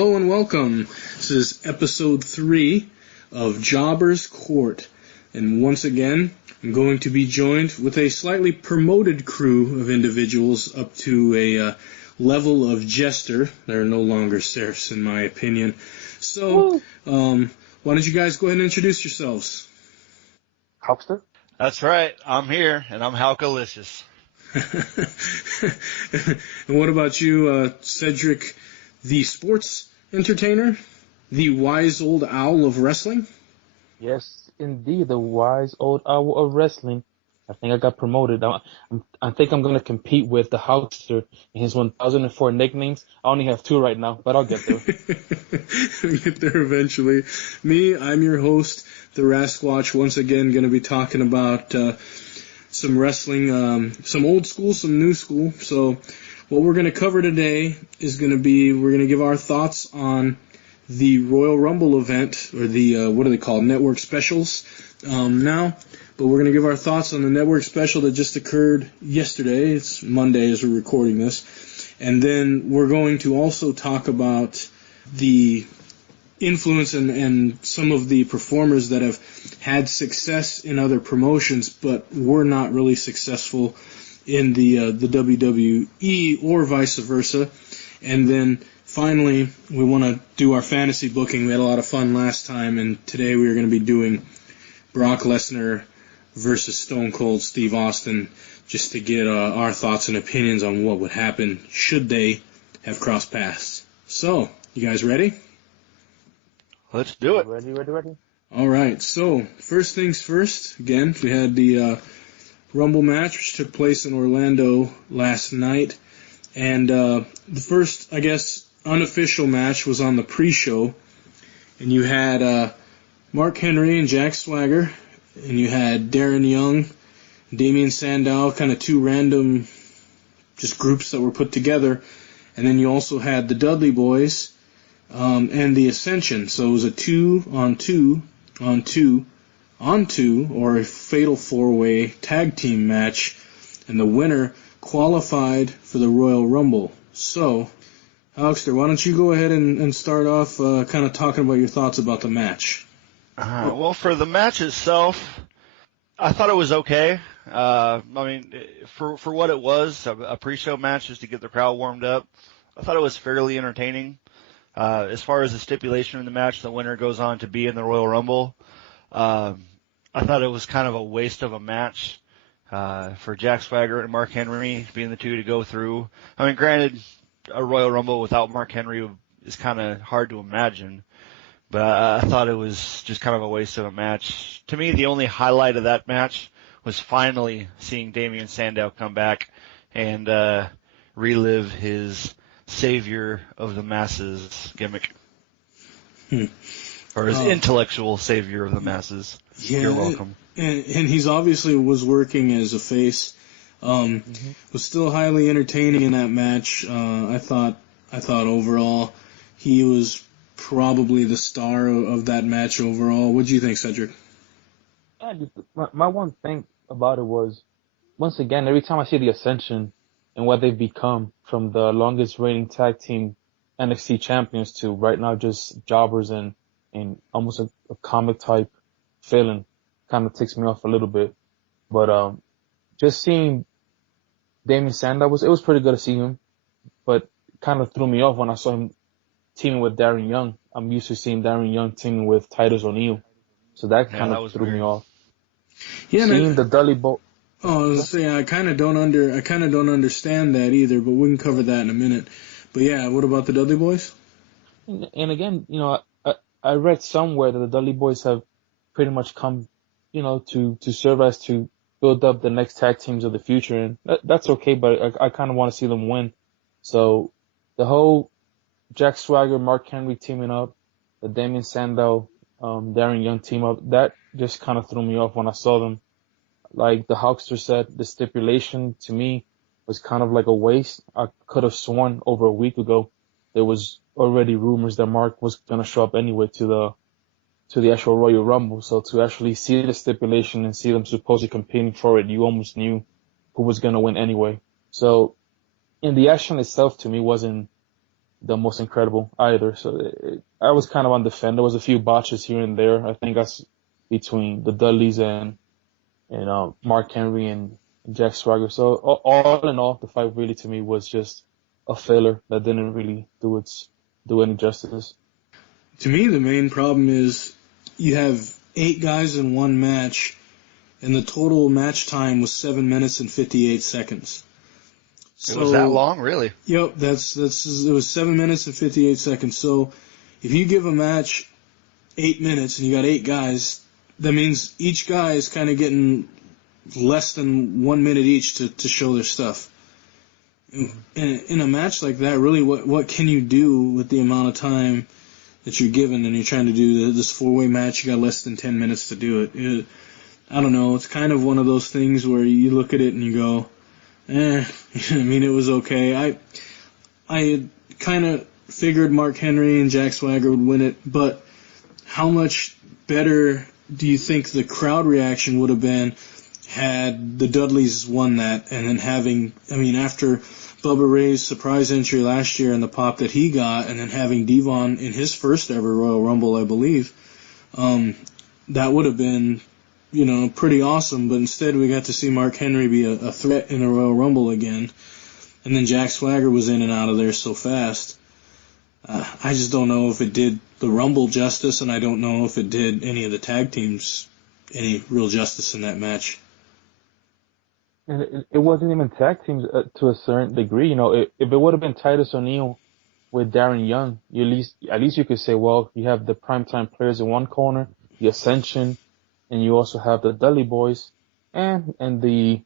Hello and welcome. This is episode 3 of Jobber's Court. And once again, I'm going to be joined with a slightly promoted crew of individuals up to a level of jester. They're no longer serfs, in my opinion. So, why don't you guys go ahead and introduce yourselves? Hopster? That's right. I'm here, and I'm Halkalicious. And what about you, Cedric, the sports entertainer? The wise old owl of wrestling? Yes, indeed, the wise old owl of wrestling. I think I got promoted. I think I'm going to compete with the Hopster in his 1004 nicknames. I only have 2 right now, but I'll get there. We'll get there eventually. Me, I'm your host, the RATHSQUATCH, once again going to be talking about some wrestling, some old school, some new school. So what we're going to cover today is going to be, we're going to give our thoughts on the Royal Rumble event, or the, what are they called, network specials now. But we're going to give our thoughts on the network special that just occurred yesterday. It's Monday as we're recording this. And then we're going to also talk about the influence and some of the performers that have had success in other promotions but were not really successful in the WWE or vice versa. And then finally, we want to do our fantasy booking. We had a lot of fun last time, and today we are going to be doing Brock Lesnar versus Stone Cold Steve Austin, just to get our thoughts and opinions on what would happen should they have crossed paths. So, you guys ready? Let's do it. Ready. All right, so first things first. Again, we had the Rumble match, which took place in Orlando last night. And the first, I guess, unofficial match was on the pre-show. And you had Mark Henry and Jack Swagger. And you had Darren Young, Damian Sandow, kind of 2 random just groups that were put together. And then you also had the Dudley Boys and the Ascension. So it was a 2-on-2, or a fatal 4-way tag team match. And the winner qualified for the Royal Rumble. So, Alexa, why don't you go ahead and start off kind of talking about your thoughts about the match? Well, for the match itself, I thought it was okay. I mean, for what it was, a pre-show match just to get the crowd warmed up, I thought it was fairly entertaining. As far as the stipulation in the match, the winner goes on to be in the Royal Rumble. I thought it was kind of a waste of a match for Jack Swagger and Mark Henry being the 2 to go through. I mean, granted, a Royal Rumble without Mark Henry is kind of hard to imagine. But I thought it was just kind of a waste of a match. To me, the only highlight of that match was finally seeing Damian Sandow come back and relive his savior of the masses gimmick. Or his intellectual savior of the masses. Yeah, you're welcome. And he's obviously was working as a face. Was still highly entertaining in that match. I thought overall he was probably the star of that match overall. What do you think, Cedric? My one thing about it was, once again, every time I see the Ascension and what they've become, from the longest reigning tag team NXT champions to right now just jobbers and almost a comic type feeling, kind of ticks me off a little bit. But just seeing Damian Sandow it was pretty good to see him, but kind of threw me off when I saw him teaming with Darren Young. I'm used to seeing Darren Young teaming with Titus O'Neil, so that kind of threw me off. Yeah, seeing the Dudley Boys. Oh, I was saying I kind of don't understand that either, but we can cover that in a minute. But yeah, what about the Dudley Boys? And again, I read somewhere that the Dudley Boys have pretty much come, to serve as to build up the next tag teams of the future, and that's okay. But I kind of want to see them win. So the whole Jack Swagger, Mark Henry teaming up, the Damian Sandow, Darren Young team up, that just kind of threw me off when I saw them. Like the Hulkster said, the stipulation to me was kind of like a waste. I could have sworn over a week ago there was already rumors that Mark was going to show up anyway to the actual Royal Rumble. So to actually see the stipulation and see them supposedly competing for it, you almost knew who was going to win anyway. So, and the action itself to me wasn't the most incredible either. So I was kind of on the fence. There was a few botches here and there. I think that's between the Dudleys and Mark Henry and Jack Swagger. So all in all, the fight really to me was just a filler that didn't really do any justice. To me, the main problem is you have 8 guys in one match, and the total match time was 7 minutes and 58 seconds. So, it was that long, really? Yep, it was 7 minutes and 58 seconds. So if you give a match 8 minutes and you got 8 guys, that means each guy is kind of getting less than 1 minute each to show their stuff. In a match like that, really, what can you do with the amount of time that you're given and you're trying to do this 4-way match? You got less than 10 minutes to do it. I don't know. It's kind of one of those things where you look at it and you go, I mean, it was okay. I had kind of figured Mark Henry and Jack Swagger would win it, but how much better do you think the crowd reaction would have been had the Dudleys won that, and then after Bubba Ray's surprise entry last year and the pop that he got, and then having Devon in his first ever Royal Rumble, I believe, that would have been, pretty awesome. But instead we got to see Mark Henry be a threat in a Royal Rumble again, and then Jack Swagger was in and out of there so fast. I just don't know if it did the Rumble justice, and I don't know if it did any of the tag teams any real justice in that match. And it wasn't even tag teams to a certain degree. If it would have been Titus O'Neil with Darren Young, at least you could say, well, you have the primetime players in one corner, the Ascension, and you also have the Dudley Boys, and the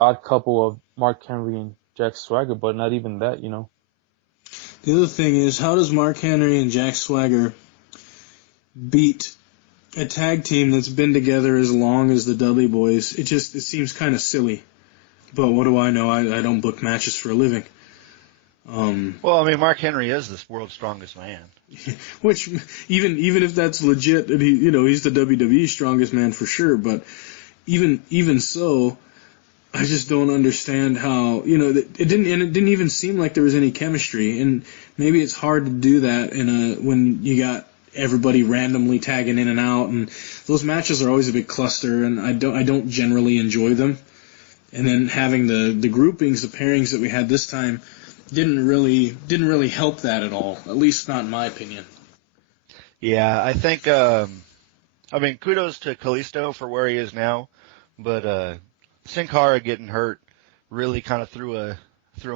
odd couple of Mark Henry and Jack Swagger, but not even that, The other thing is, how does Mark Henry and Jack Swagger beat a tag team that's been together as long as the Dudley Boys? It seems kind of silly. But what do I know? I don't book matches for a living. Well, I mean, Mark Henry is this world's strongest man. Which, even if that's legit, and he's the WWE strongest man for sure. But even so, I just don't understand how it didn't even seem like there was any chemistry. And maybe it's hard to do that when you got everybody randomly tagging in and out, and those matches are always a big cluster, and I don't generally enjoy them. And then having the groupings, the pairings that we had this time didn't really help that at all. At least not in my opinion. Yeah, I think kudos to Kalisto for where he is now, but Sin Cara getting hurt really kind of threw a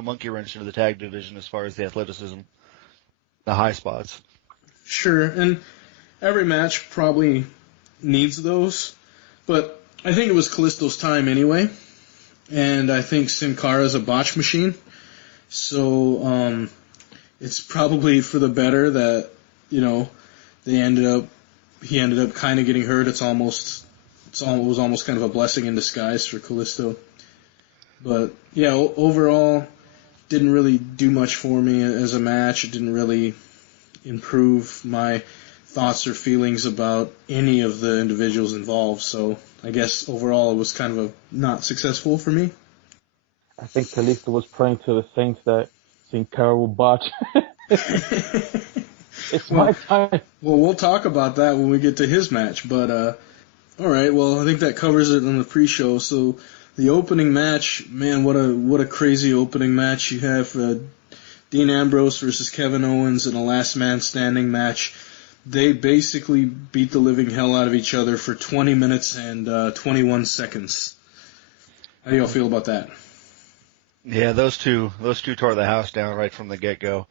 monkey wrench into the tag division as far as the athleticism, the high spots. Sure, and every match probably needs those, but I think it was Kalisto's time anyway, and I think Sin Cara's a botch machine, so it's probably for the better that he ended up kind of getting hurt. It was almost kind of a blessing in disguise for Kalisto, but yeah, overall didn't really do much for me as a match. It didn't really improve my thoughts or feelings about any of the individuals involved. So I guess overall it was kind of not successful for me. I think Kalisto was praying to the saints that Sin Cara will botch. It's my time. Well, we'll talk about that when we get to his match. But all right, well, I think that covers it on the pre-show. So the opening match, man, what a crazy opening match. You have Dean Ambrose versus Kevin Owens in a last man standing match. They basically beat the living hell out of each other for 20 minutes and 21 seconds. How do y'all feel about that? Yeah, those two tore the house down right from the get-go.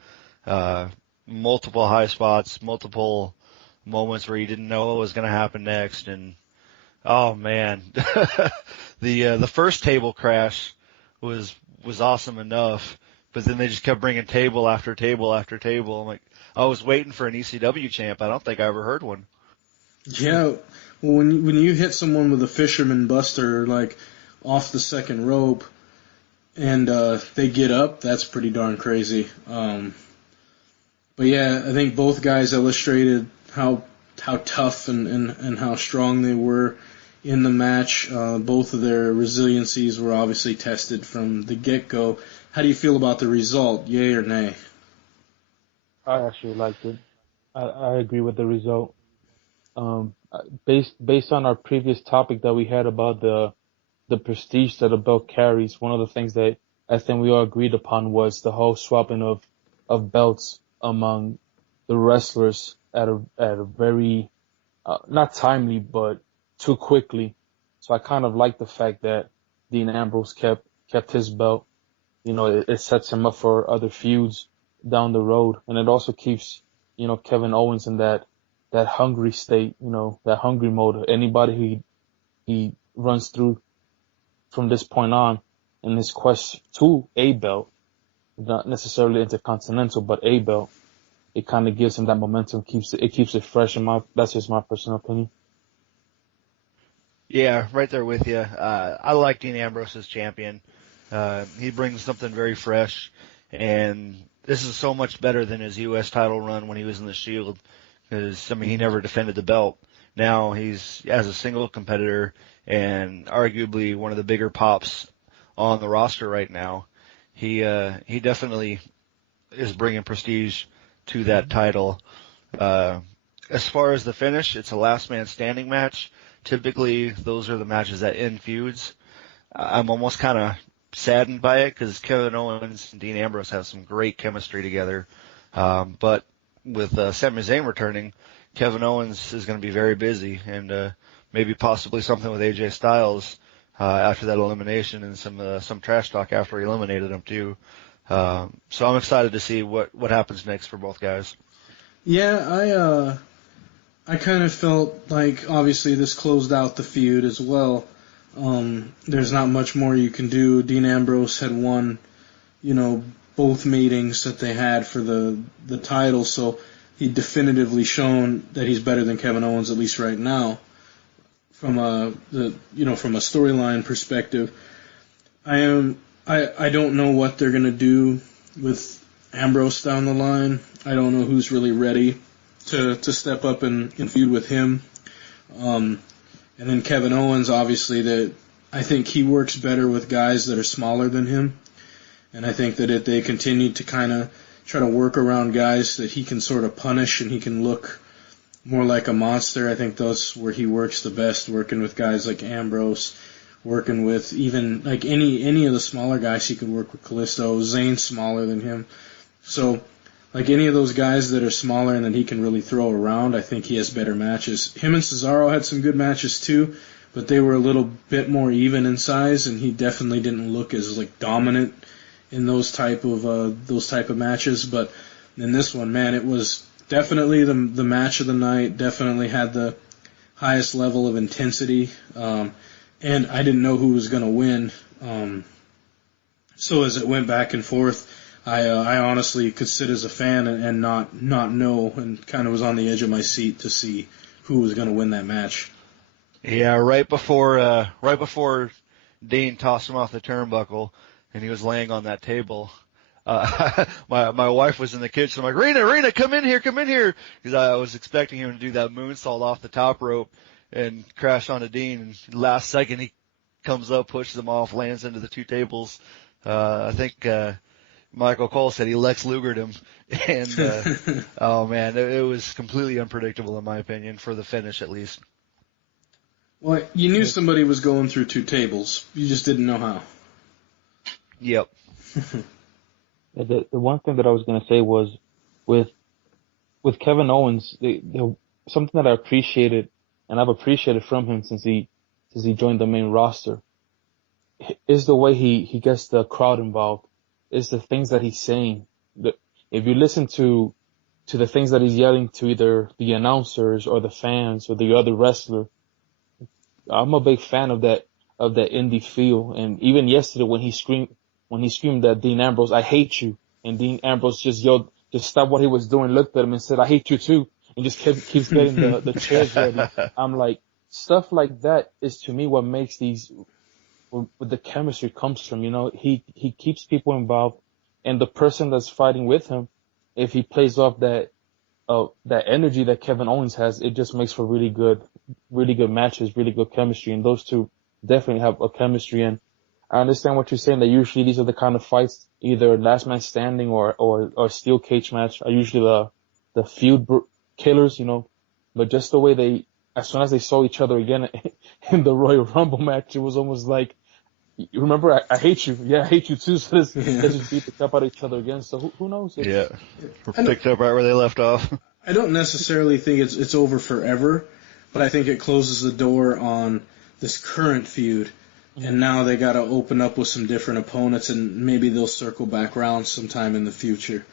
Multiple high spots, multiple moments where you didn't know what was going to happen next, and oh man, the first table crash was awesome enough. But then they just kept bringing table after table after table. I'm like, I was waiting for an ECW champ. I don't think I ever heard one. Yeah, well, when you hit someone with a fisherman buster, like, off the second rope, and they get up, that's pretty darn crazy. But yeah, I think both guys illustrated how tough and how strong they were in the match. Both of their resiliencies were obviously tested from the get-go. How do you feel about the result, yay or nay? I actually liked it. I agree with the result. Based on our previous topic that we had about the prestige that a belt carries, one of the things that I think we all agreed upon was the whole swapping of belts among the wrestlers at a very not timely but too quickly. So I kind of like the fact that Dean Ambrose kept his belt. You know, it sets him up for other feuds down the road, and it also keeps, you know, Kevin Owens in that hungry state, you know, that hungry mode. Anybody who he runs through from this point on in his quest to a belt, not necessarily intercontinental, but a belt, it kind of gives him that momentum, keeps it fresh. That's just my personal opinion. Yeah, right there with you. I like Dean Ambrose as champion. He brings something very fresh, and this is so much better than his U.S. title run when he was in the Shield, because, I mean, he never defended the belt. Now he's, as a single competitor, and arguably one of the bigger pops on the roster right now. He definitely is bringing prestige to that title. As far as the finish, it's a last man standing match. Typically, those are the matches that end feuds. I'm almost kind of saddened by it because Kevin Owens and Dean Ambrose have some great chemistry together. But with Sami Zayn returning, Kevin Owens is going to be very busy, and maybe possibly something with AJ Styles after that elimination, and some trash talk after he eliminated him too. So I'm excited to see what happens next for both guys. Yeah, I kind of felt like obviously this closed out the feud as well. There's not much more you can do. Dean Ambrose had won, you know, both meetings that they had for the title, so he definitively shown that he's better than Kevin Owens, at least right now. From a storyline perspective, I don't know what they're gonna do with Ambrose down the line. I don't know who's really ready to step up and feud with him. And then Kevin Owens, obviously, I think he works better with guys that are smaller than him. And I think that if they continue to kind of try to work around guys that he can sort of punish and he can look more like a monster, I think that's where he works the best, working with guys like Ambrose, working with even like any of the smaller guys. He could work with Kalisto. Zayn's smaller than him. So like any of those guys that are smaller and that he can really throw around, I think he has better matches. Him and Cesaro had some good matches too, but they were a little bit more even in size, and he definitely didn't look as like dominant in those type of matches. But in this one, man, it was definitely the match of the night. Definitely had the highest level of intensity, and I didn't know who was going to win. So as it went back and forth, I honestly could sit as a fan and not know, and kind of was on the edge of my seat to see who was going to win that match. Yeah, right before Dean tossed him off the turnbuckle and he was laying on that table, my wife was in the kitchen. I'm like, Rena, come in here, because I was expecting him to do that moonsault off the top rope and crash onto Dean. And last second he comes up, pushes him off, lands into the two tables. I think Michael Cole said he Lex Lugered him, and oh man, it was completely unpredictable in my opinion for the finish at least. Well, you knew somebody was going through two tables. You just didn't know how. Yep. The one thing that I was going to say was with Kevin Owens, something that I appreciated, and I've appreciated from him since he joined the main roster, is the way he gets the crowd involved. Is the things that he's saying. If you listen to the things that he's yelling to either the announcers or the fans or the other wrestler, I'm a big fan of that indie feel. And even yesterday when he screamed at Dean Ambrose, "I hate you," and Dean Ambrose just stopped what he was doing, looked at him and said, "I hate you too," and just keeps getting the chairs ready. I'm like, stuff like that is to me what makes these, where the chemistry comes from. You know, he keeps people involved, and the person that's fighting with him, if he plays off that energy that Kevin Owens has, it just makes for really good matches, really good chemistry. And those two definitely have a chemistry. And I understand what you're saying, that usually these are the kind of fights either last man standing or steel cage match are usually the feud killers, you know. But just the way as soon as they saw each other again in the Royal Rumble match, it was almost like, you remember, I hate you. Yeah, I hate you too. So they just beat the crap out of each other again. So who knows? Yeah. We're picked up right where they left off. I don't necessarily think it's over forever, but I think it closes the door on this current feud. And now they got to open up with some different opponents, and maybe they'll circle back around sometime in the future.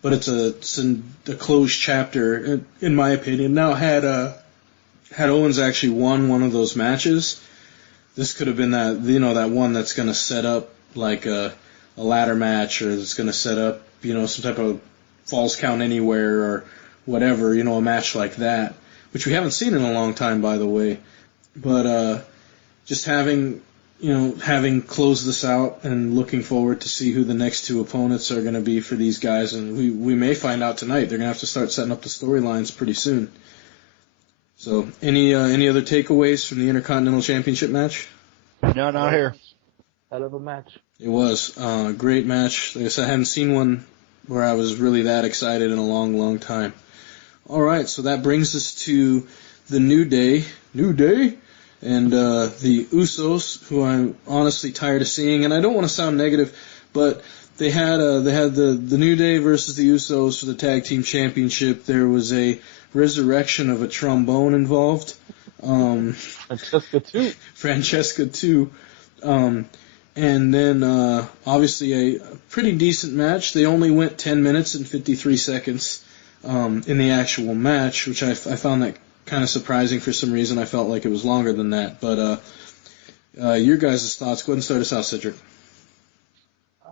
But it's a closed chapter, in my opinion. Now, had Owens actually won one of those matches, this could have been that one that's going to set up like a ladder match, or it's going to set up some type of Falls Count Anywhere or whatever, a match like that, which we haven't seen in a long time, by the way. But just having closed this out and looking forward to see who the next two opponents are going to be for these guys, and we may find out tonight. They're going to have to start setting up the storylines pretty soon. So, any other takeaways from the Intercontinental Championship match? No, not here. Hell of a match. It was a great match. Like I said, I hadn't seen one where I was really that excited in a long, long time. All right, so that brings us to the New Day, and the Usos, who I'm honestly tired of seeing. And I don't want to sound negative, but they had the New Day versus the Usos for the Tag Team Championship. There was a resurrection of a trombone involved. Francesca too. And then obviously a pretty decent match. They only went 10 minutes and 53 seconds in the actual match, which I found that kind of surprising for some reason. I felt like it was longer than that. But your guys' thoughts. Go ahead and start us out, Cedric.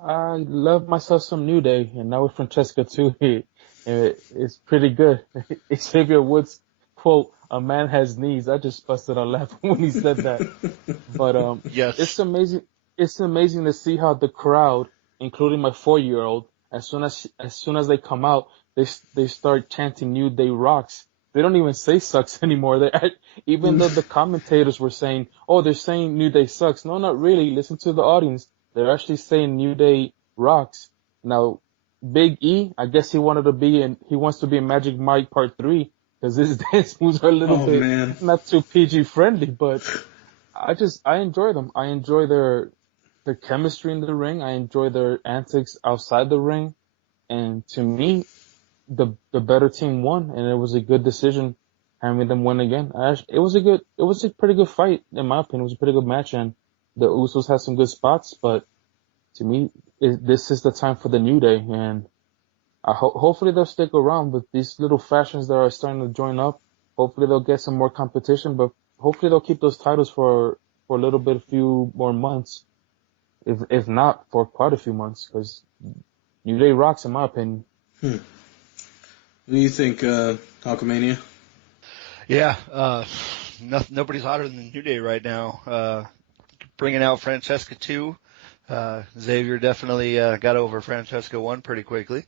I love myself some New Day, and now with Francesca too, it's pretty good. Xavier Woods quote, "A man has knees." I just busted out laughing when he said that. But yes, it's amazing. It's amazing to see how the crowd, including my 4-year-old, as soon as they come out, they start chanting "New Day rocks." They don't even say "sucks" anymore. Even though the commentators were saying, "Oh, they're saying New Day sucks." No, not really. Listen to the audience. They're actually saying New Day rocks. Now, Big E, I guess he wants to be in Magic Mike Part 3, because his dance moves are a little bit not too PG friendly, but I enjoy them. I enjoy their chemistry in the ring. I enjoy their antics outside the ring. And to me, the better team won, and it was a good decision having them win again. It was a pretty good fight, in my opinion. It was a pretty good match, and the Usos had some good spots, but to me, this is the time for the New Day, and hopefully they'll stick around with these little factions that are starting to join up. Hopefully they'll get some more competition, but hopefully they'll keep those titles for a little bit, a few more months, if not for quite a few months, because New Day rocks, in my opinion. What do you think, Hulkamania? Yeah, nobody's hotter than the New Day right now. Bringing out Francesca 2. Xavier definitely got over Francesca 1 pretty quickly.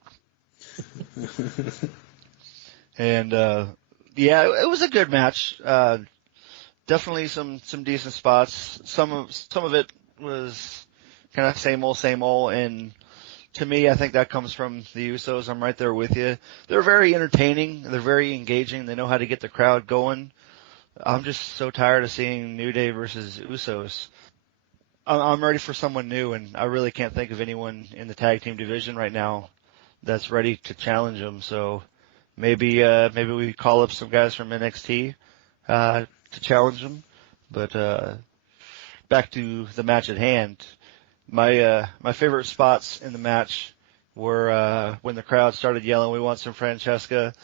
And yeah, it was a good match. Definitely some decent spots. Some of it was kind of same old, and to me, I think that comes from the Usos. I'm right there with you. They're very entertaining. They're very engaging. They know how to get the crowd going. I'm just so tired of seeing New Day versus Usos. I'm ready for someone new, and I really can't think of anyone in the tag team division right now that's ready to challenge them. So maybe we call up some guys from NXT to challenge them. But back to the match at hand. My favorite spots in the match were when the crowd started yelling, "We want some Francesca."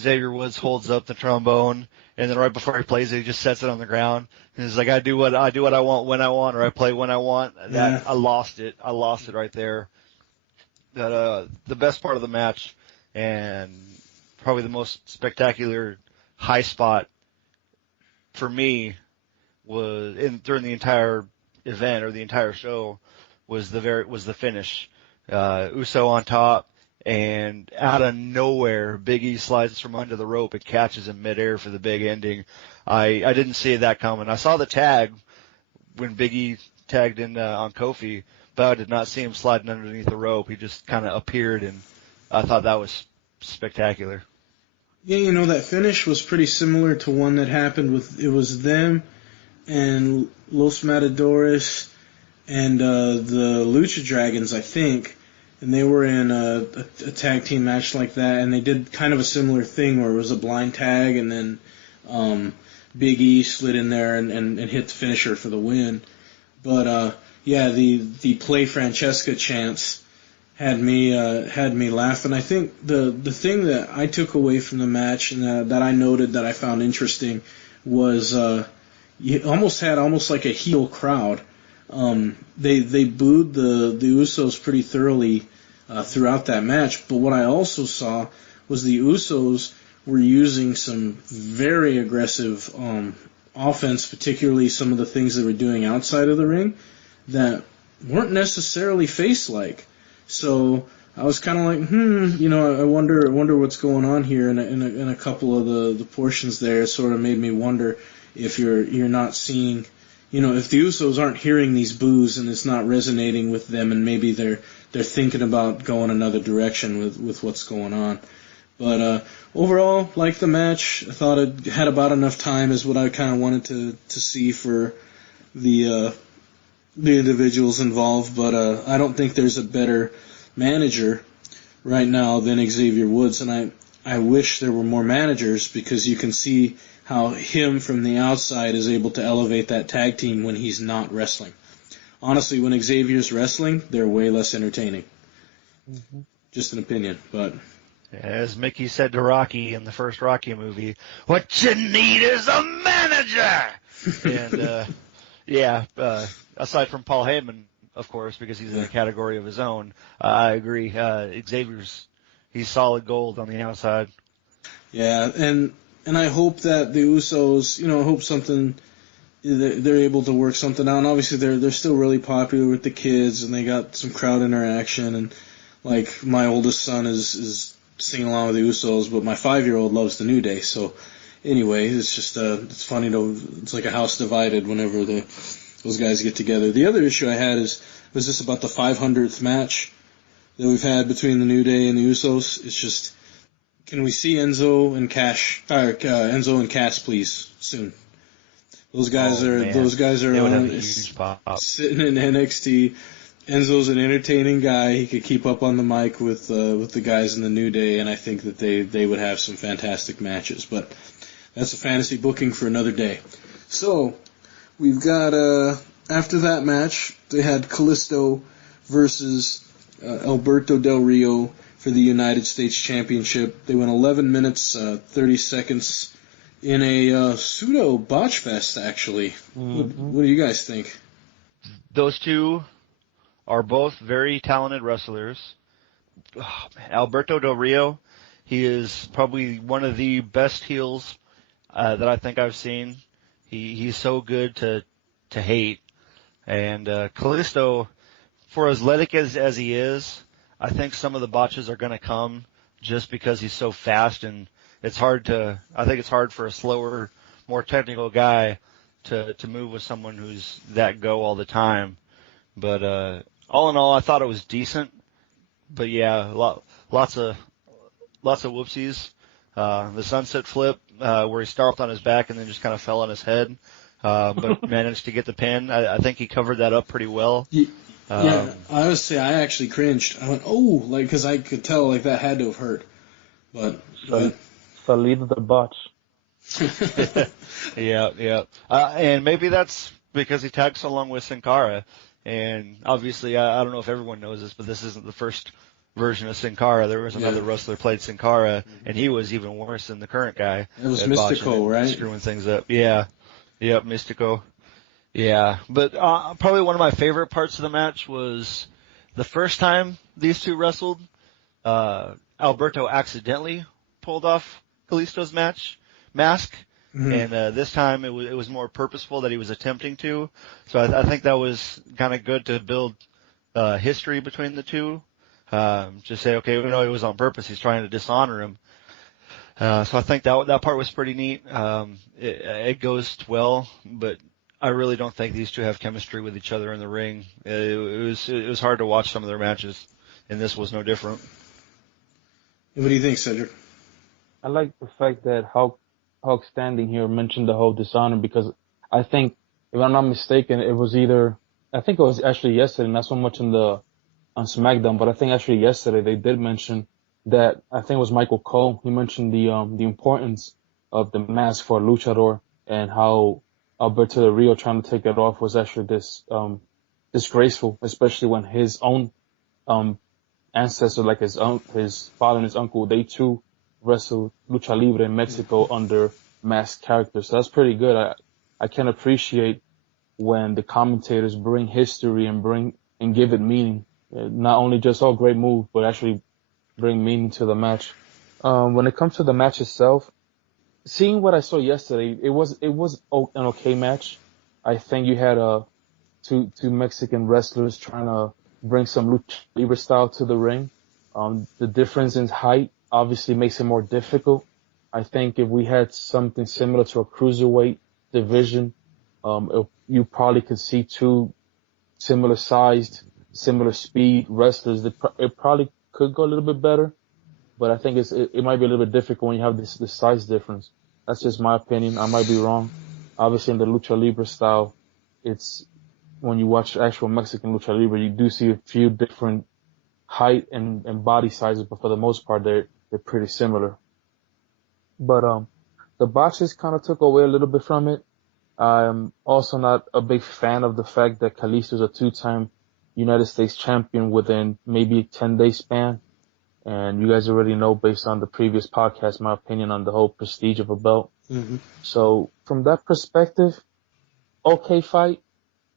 Xavier Woods holds up the trombone, and then right before he plays it, he just sets it on the ground. And he's like, I do what I want when I want, or I play when I want. That I lost it right there. But the best part of the match, and probably the most spectacular high spot for me, was during the entire event or the entire show, was the finish. Uso on top, and out of nowhere, Big E slides from under the rope and catches him midair for the big ending. I didn't see that coming. I saw the tag when Big E tagged in on Kofi, but I did not see him sliding underneath the rope. He just kind of appeared, and I thought that was spectacular. Yeah, that finish was pretty similar to one that happened it was them and Los Matadores and the Lucha Dragons, I think, and they were in a tag team match like that, and they did kind of a similar thing where it was a blind tag, and then Big E slid in there and hit the finisher for the win. But the Play Francesca chants had me laughing. I think the thing that I took away from the match and that I noted that I found interesting was you almost had like a heel crowd. They booed the Usos pretty thoroughly throughout that match. But what I also saw was the Usos were using some very aggressive offense, particularly some of the things they were doing outside of the ring that weren't necessarily face-like. So I was kind of like, I wonder what's going on here. And in a couple of the portions there, it sort of made me wonder if you're not seeing, if the Usos aren't hearing these boos and it's not resonating with them, and maybe they're thinking about going another direction with what's going on. But overall, like the match, I thought it had about enough time as what I kind of wanted to see for the individuals involved. But I don't think there's a better manager right now than Xavier Woods, and I wish there were more managers, because you can see how him from the outside is able to elevate that tag team when he's not wrestling. Honestly, when Xavier's wrestling, they're way less entertaining. Mm-hmm. Just an opinion, but... As Mickey said to Rocky in the first Rocky movie, what you need is a manager! And, aside from Paul Heyman, of course, because he's in a category of his own, I agree. He's solid gold on the outside. Yeah, and I hope that the Usos, they're able to work something out. And obviously, they're still really popular with the kids, and they got some crowd interaction. And like my oldest son is singing along with the Usos, but my 5-year-old loves the New Day. So anyway, it's just it's funny it's like a house divided whenever those guys get together. The other issue I had was this about the 500th match that we've had between the New Day and the Usos. It's just, can we see Enzo and Cass, please, soon? Those guys are sitting in NXT. Enzo's an entertaining guy. He could keep up on the mic with the guys in the New Day, and I think that they would have some fantastic matches. But that's a fantasy booking for another day. So we've got after that match, they had Kalisto versus Alberto Del Rio for the United States Championship. They went 11 minutes, 30 seconds in a pseudo botch fest, actually. Mm-hmm. What do you guys think? Those two are both very talented wrestlers. Oh, man. Alberto Del Rio, he is probably one of the best heels that I think I've seen. He's so good to hate. And Kalisto, for as athletic as he is, I think some of the botches are going to come just because he's so fast, and I think it's hard for a slower, more technical guy to move with someone who's that go all the time. But all in all, I thought it was decent. But yeah, lots of whoopsies. The sunset flip where he started on his back and then just kind of fell on his head, but managed to get the pin. I think he covered that up pretty well. Yeah, I would say I actually cringed. I went, oh, because I could tell that had to have hurt. But Salida the botch. Yeah. And maybe that's because he tagged so long with Sin Cara. And obviously, I don't know if everyone knows this, but this isn't the first version of Sin Cara. There was another wrestler played Sin Cara, and he was even worse than the current guy. It was Mystico, right? Screwing things up. Yeah. Yep, Mystico. Yeah. But probably one of my favorite parts of the match was the first time these two wrestled, Alberto accidentally pulled off Kalisto's mask. Mm-hmm. And this time it was more purposeful that he was attempting to. So I think that was kind of good to build history between the two. Just say, okay, we know it was on purpose. He's trying to dishonor him. So I think that part was pretty neat. It goes well, but I really don't think these two have chemistry with each other in the ring. It was hard to watch some of their matches, and this was no different. What do you think, Cedric? I like the fact that Hulk Standing here mentioned the whole dishonor, because I think, if I'm not mistaken, I think it was actually yesterday, not so much on SmackDown, but I think actually yesterday they did mention that, I think it was Michael Cole. He mentioned the importance of the mask for a luchador, and how Alberto Del Rio trying to take it off was actually disgraceful, especially when his own ancestor, like his father and his uncle, they too wrestled lucha libre in Mexico under masked characters. So that's pretty good. I can appreciate when the commentators bring history and give it meaning. Not only just, oh, great move, but actually bring meaning to the match. When it comes to the match itself, seeing what I saw yesterday, it was an okay match. I think you had two Mexican wrestlers trying to bring some lucha libre style to the ring. The difference in height obviously makes it more difficult. I think if we had something similar to a cruiserweight division, you probably could see two similar sized, similar speed wrestlers. It probably could go a little bit better, but I think it might be a little bit difficult when you have this size difference. That's just my opinion. I might be wrong. Obviously, in the lucha libre style, it's when you watch actual Mexican lucha libre, you do see a few different height and body sizes, but for the most part, they're pretty similar. But the botches kind of took away a little bit from it. I'm also not a big fan of the fact that Kalisto's a 2-time United States champion within maybe a 10-day span. And you guys already know, based on the previous podcast, my opinion on the whole prestige of a belt. Mm-hmm. So from that perspective, okay fight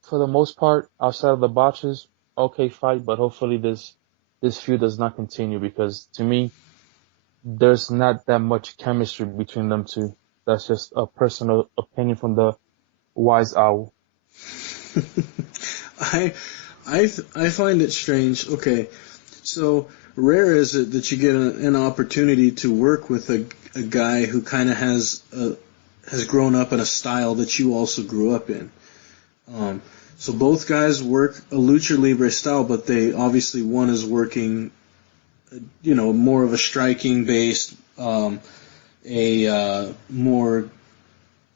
for the most part, outside of the botches, okay fight, but hopefully this feud does not continue, because to me, there's not that much chemistry between them two. That's just a personal opinion from the wise owl. I find it strange. Okay, so rare is it that you get an opportunity to work with a guy who kind of has grown up in a style that you also grew up in. So both guys work a lucha libre style, but they obviously, one is working, more of a striking based, a more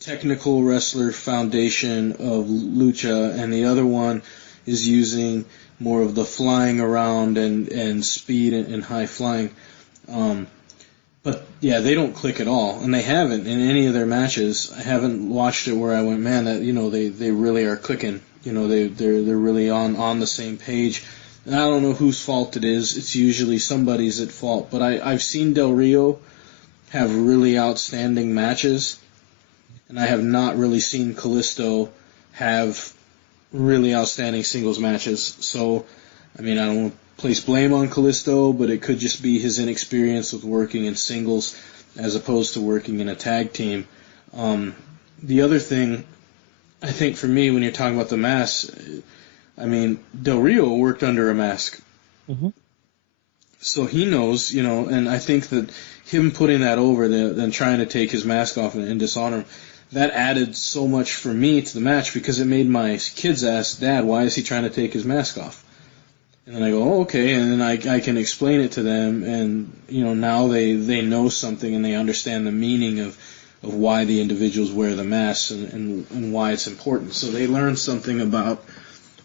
technical wrestler foundation of lucha, and the other one is using more of the flying around and speed and high flying. But yeah, they don't click at all, and they haven't in any of their matches. I haven't watched it where I went, man, that they really are clicking. They're really on the same page. And I don't know whose fault it is. It's usually somebody's at fault. But I've seen Del Rio have really outstanding matches, and I have not really seen Kalisto have really outstanding singles matches. So, I mean, I don't want to place blame on Kalisto, but it could just be his inexperience with working in singles as opposed to working in a tag team. The other thing, I think for me, when you're talking about the mask, I mean, Del Rio worked under a mask. Mm-hmm. So he knows, and I think that him putting that over, then trying to take his mask off and dishonor him, that added so much for me to the match, because it made my kids ask, Dad, why is he trying to take his mask off? And then I go, oh, okay, and then I can explain it to them, and now they know something, and they understand the meaning of why the individuals wear the masks and why it's important. So they learn something about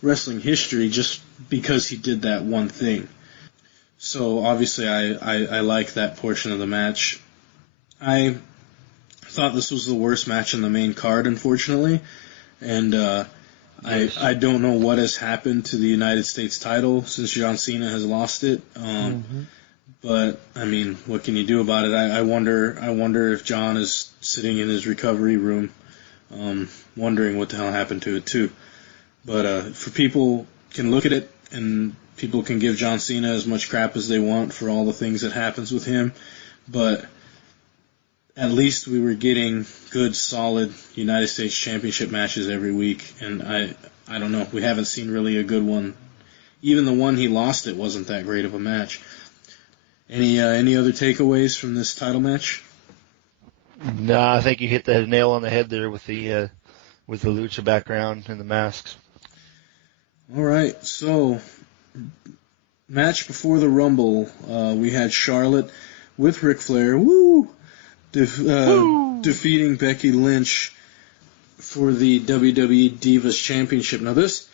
wrestling history just because he did that one thing. So obviously I like that portion of the match. I thought this was the worst match in the main card, unfortunately, and I don't know what has happened to the United States title since John Cena has lost it. But I mean, what can you do about it? I wonder if John is sitting in his recovery room, wondering what the hell happened to it too. But for people can look at it, and people can give John Cena as much crap as they want for all the things that happens with him, but at least we were getting good, solid United States Championship matches every week, and I don't know, we haven't seen really a good one. Even the one he lost, it wasn't that great of a match. Any other takeaways from this title match? No, I think you hit the nail on the head there with the with the lucha background and the masks. All right, so match before the Rumble, we had Charlotte with Ric Flair, defeating Becky Lynch for the WWE Divas Championship. Now this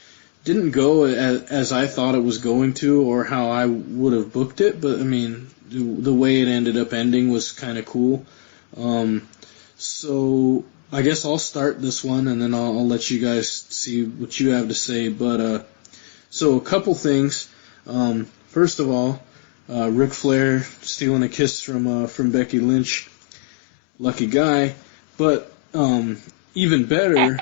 didn't go as I thought it was going to, or how I would have booked it, but I mean, the way it ended up ending was kind of cool. So I guess I'll start this one, and then I'll let you guys see what you have to say. But so a couple things. First of all, Ric Flair stealing a kiss from Becky Lynch, lucky guy. But even better,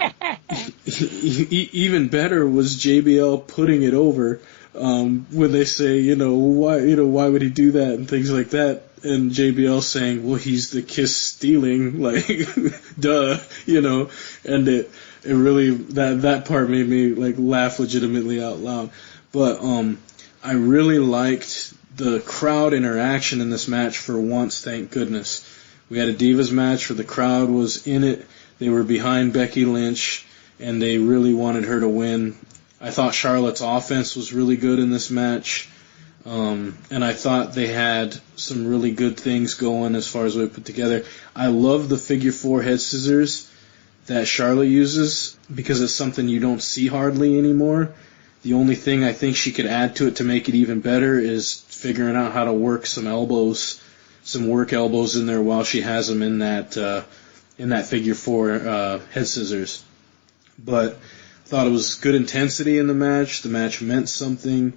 even better was JBL putting it over when they say, why would he do that and things like that. And JBL saying, well, he's the kiss stealing, like, duh, and it really, that part made me, like, laugh legitimately out loud. But, I really liked the crowd interaction in this match for once, thank goodness. We had a Divas match where the crowd was in it, they were behind Becky Lynch, and they really wanted her to win. I thought Charlotte's offense was really good in this match. And I thought they had some really good things going as far as what we put together. I love the figure 4 head scissors that Charlotte uses because it's something you don't see hardly anymore. The only thing I think she could add to it to make it even better is figuring out how to work some elbows, some work elbows in there while she has them in that figure 4 head scissors. But I thought it was good intensity in the match. The match meant something.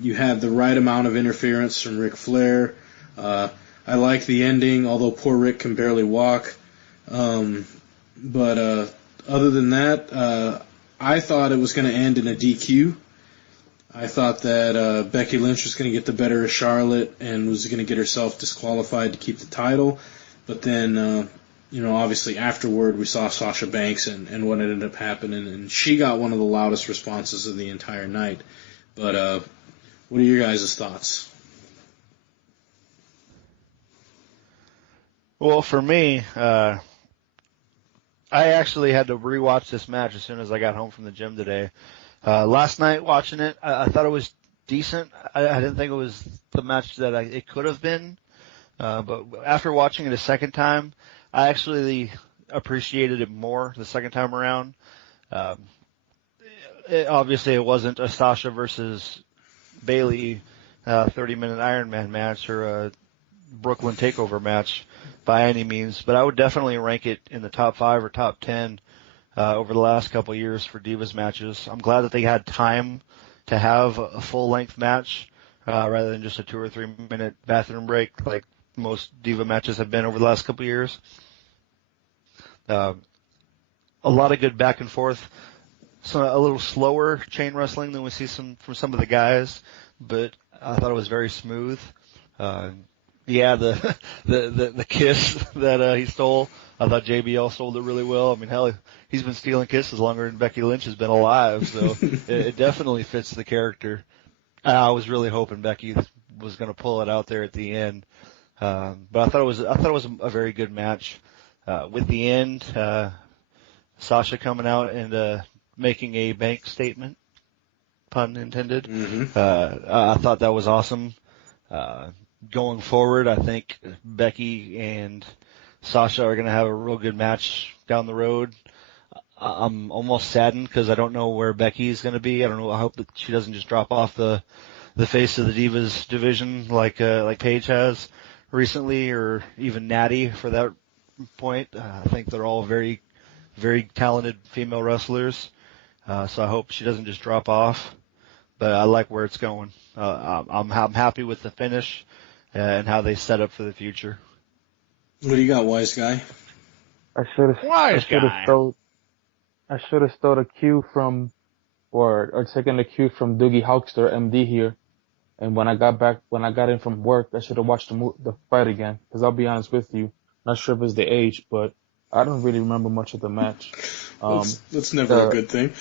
You had the right amount of interference from Ric Flair. I like the ending, although poor Rick can barely walk. But other than that, I thought it was going to end in a DQ. I thought that Becky Lynch was going to get the better of Charlotte and was going to get herself disqualified to keep the title. But then, obviously afterward we saw Sasha Banks and what ended up happening, and she got one of the loudest responses of the entire night. But what are your guys' thoughts? Well, for me, I actually had to rewatch this match as soon as I got home from the gym today. Last night watching it, I thought it was decent. I didn't think it was the match that it could have been. But after watching it a second time, I actually appreciated it more the second time around. Obviously, it wasn't a Sasha versus Bayley 30-minute Iron Man match or a Brooklyn Takeover match by any means, but I would definitely rank it in the top 5 or top 10 over the last couple of years for Divas matches. I'm glad that they had time to have a full-length match rather than just a 2 or 3 minute bathroom break like most Diva matches have been over the last couple of years. A lot of good back and forth. So a little slower chain wrestling than we see from some of the guys, but I thought it was very smooth. The kiss that he stole, I thought JBL sold it really well. I mean, hell, he's been stealing kisses longer than Becky Lynch has been alive, so it definitely fits the character. I was really hoping Becky was going to pull it out there at the end, but I thought it was a very good match. With the end, Sasha coming out and making a bank statement, pun intended. Mm-hmm. I thought that was awesome. Going forward, I think Becky and Sasha are going to have a real good match down the road. I'm almost saddened because I don't know where Becky is going to be. I don't know. I hope that she doesn't just drop off the face of the Divas division like Paige has recently, or even Natty for that point. I think they're all very, very talented female wrestlers. So I hope she doesn't just drop off, but I like where it's going. I'm happy with the finish and how they set up for the future. What do you got, wise guy? I should have stole a cue from, or taken a cue from Doogie Hawkster, MD here. And when I got in from work, I should have watched the fight again. Because I'll be honest with you, not sure if it's the age, but I don't really remember much of the match. That's never a good thing.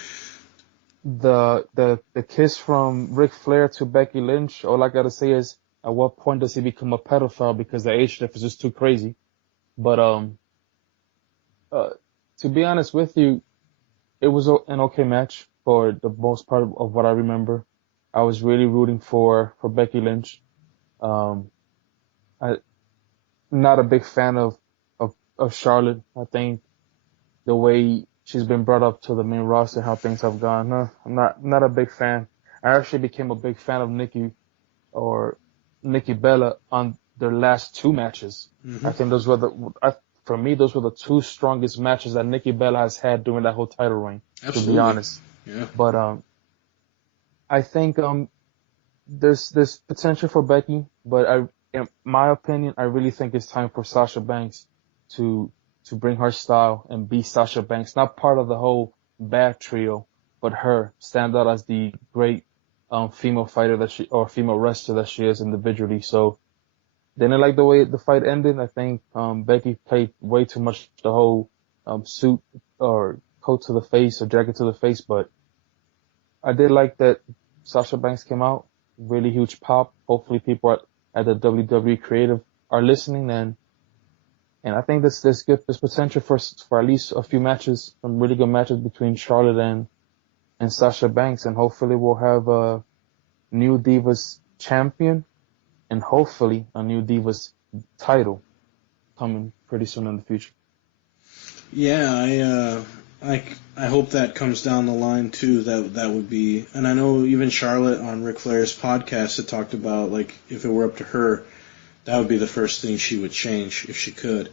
The kiss from Ric Flair to Becky Lynch, all I gotta say is, at what point does he become a pedophile because the age difference is too crazy? But to be honest with you, it was an okay match for the most part of what I remember. I was really rooting for Becky Lynch. Um, I not a big fan of Charlotte. I think the way she's been brought up to the main roster, how things have gone. I'm not a big fan. I actually became a big fan of Nikki Bella on their last two matches. Mm-hmm. I think for me, those were the two strongest matches that Nikki Bella has had during that whole title reign. Absolutely. To be honest. Yeah. But I think there's potential for Becky, but in my opinion, I really think it's time for Sasha Banks to bring her style and be Sasha Banks, not part of the whole bad trio, but her stand out as the great female fighter or female wrestler that she is individually. So didn't like the way the fight ended. I think Becky played way too much the whole suit or coat to the face or jacket to the face, but I did like that Sasha Banks came out. Really huge pop. Hopefully people at the WWE Creative are listening, and I think there's potential for at least a few matches, some really good matches between Charlotte and Sasha Banks, and hopefully we'll have a new Divas champion and hopefully a new Divas title coming pretty soon in the future. Yeah, I hope that comes down the line too. That would be, and I know even Charlotte on Ric Flair's podcast had talked about, like, if it were up to her, that would be the first thing she would change if she could,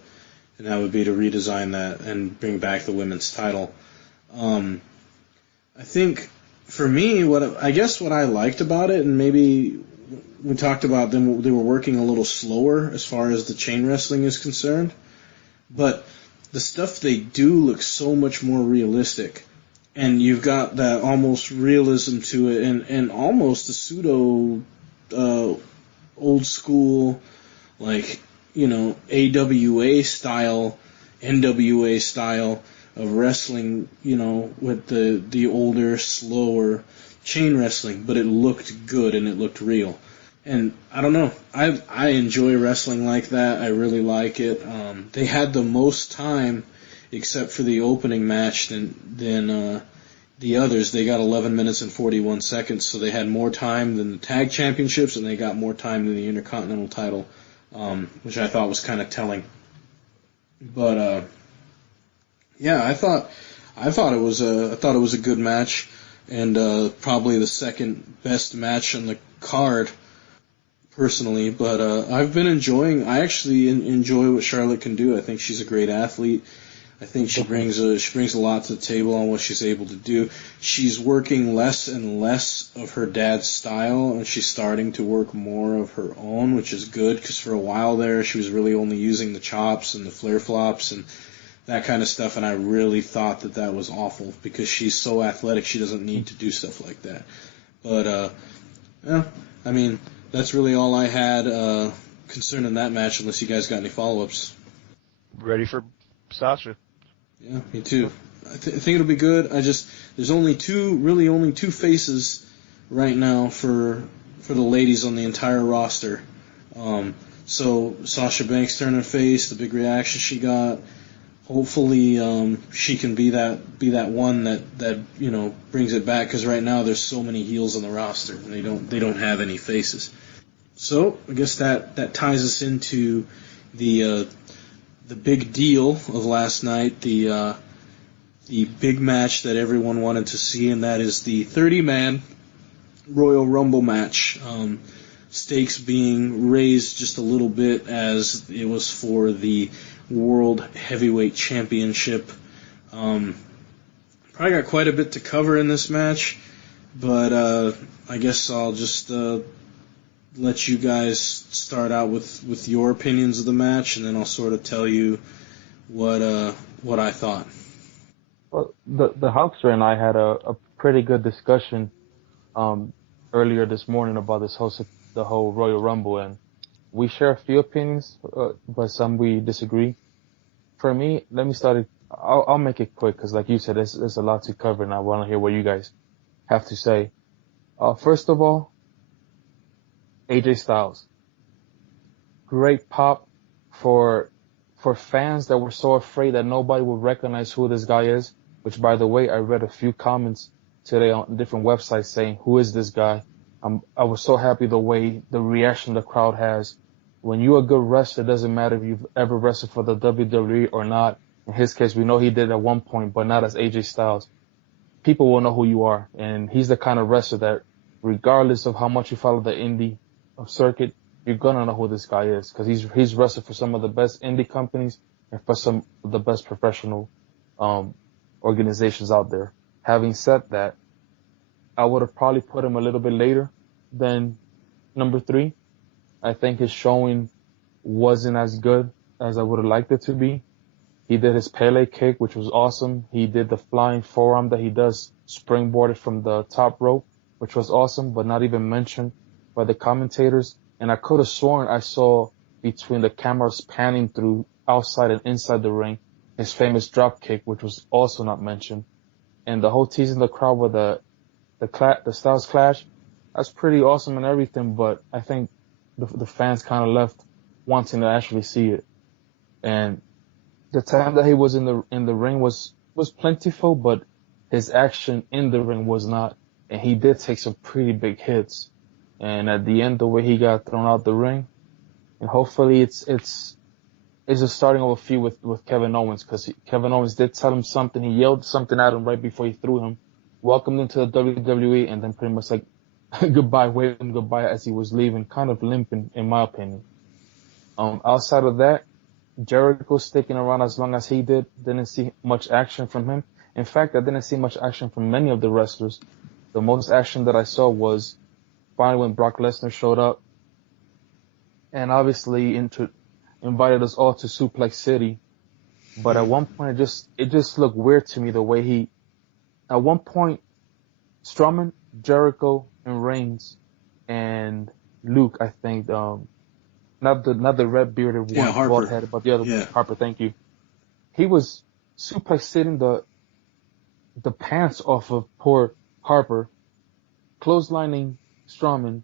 and that would be to redesign that and bring back the women's title. I think for me, what I liked about it, and maybe we talked about them, they were working a little slower as far as the chain wrestling is concerned, but the stuff they do looks so much more realistic, and you've got that almost realism to it, and almost a pseudo old school, like, AWA style, NWA style of wrestling, with the older, slower chain wrestling, but it looked good and it looked real. And I don't know, I enjoy wrestling like that. I really like it. They had the most time, except for the opening match, than the others. They got 11 minutes and 41 seconds, so they had more time than the tag championships, and they got more time than the Intercontinental title, which I thought was kind of telling. But yeah, I thought it was a good match, and probably the second best match on the card, personally. But I've been enjoying. I actually enjoy what Charlotte can do. I think she's a great athlete. I think she brings a lot to the table on what she's able to do. She's working less and less of her dad's style, and she's starting to work more of her own, which is good, because for a while there she was really only using the chops and the flare flops and that kind of stuff, and I really thought that was awful, because she's so athletic she doesn't need to do stuff like that. But yeah, I mean, that's really all I had concerning that match, unless you guys got any follow-ups. Ready for Sasha. Yeah, me too. I think it'll be good. There's only two faces right now for the ladies on the entire roster. So Sasha Banks turning face, the big reaction she got. Hopefully, she can be that one that brings it back, because right now there's so many heels on the roster and they don't have any faces. So I guess that ties us into the big deal of last night, the big match that everyone wanted to see, and that is the 30-man Royal Rumble match. Stakes being raised just a little bit, as it was for the World Heavyweight Championship. Probably got quite a bit to cover in this match, but I guess I'll just let you guys start out with your opinions of the match, and then I'll sort of tell you what I thought. Well, the Hulkster and I had a pretty good discussion earlier this morning about the whole Royal Rumble, and we share a few opinions, but some we disagree. For me, let me start it. I'll make it quick, because like you said, there's a lot to cover, and I want to hear what you guys have to say. First of all, AJ Styles. Great pop for fans that were so afraid that nobody would recognize who this guy is. which, by the way, I read a few comments today on different websites saying, who is this guy? I was so happy the way the reaction the crowd has. When you're a good wrestler, it doesn't matter if you've ever wrestled for the WWE or not. In his case, we know he did at one point, but not as AJ Styles. People will know who you are. And he's the kind of wrestler that, regardless of how much you follow the indie circuit, you're gonna know who this guy is, because he's wrestled for some of the best indie companies and for some of the best professional organizations out there. Having said that, I would have probably put him a little bit later than number 3. I think his showing wasn't as good as I would have liked it to be. He did his Pele kick, which was awesome. He did the flying forearm that he does springboarded from the top rope, which was awesome, but not even mentioned by the commentators. And I could have sworn I saw, between the cameras panning through outside and inside the ring, his famous drop kick, which was also not mentioned. And the whole teasing the crowd with the Styles Clash, that's pretty awesome and everything, but I think the fans kind of left wanting to actually see it. And the time that he was in the ring was plentiful, but his action in the ring was not. And he did take some pretty big hits. And at the end, the way he got thrown out the ring, and hopefully it's a starting of a feud with Kevin Owens, because Kevin Owens did tell him something. He yelled something at him right before he threw him, welcomed him to the WWE, and then pretty much like goodbye, waved him goodbye as he was leaving, kind of limping, in my opinion. Outside of that, Jericho sticking around as long as he did, didn't see much action from him. In fact, I didn't see much action from many of the wrestlers. The most action that I saw was finally when Brock Lesnar showed up, and obviously invited us all to Suplex City. But at one point, it just looked weird to me the way at one point, Strowman, Jericho, and Reigns, and Luke, I think, not the red bearded one, bald headed, but the other one, Harper. Thank you. He was suplex sitting the pants off of poor Harper, clotheslining Strowman,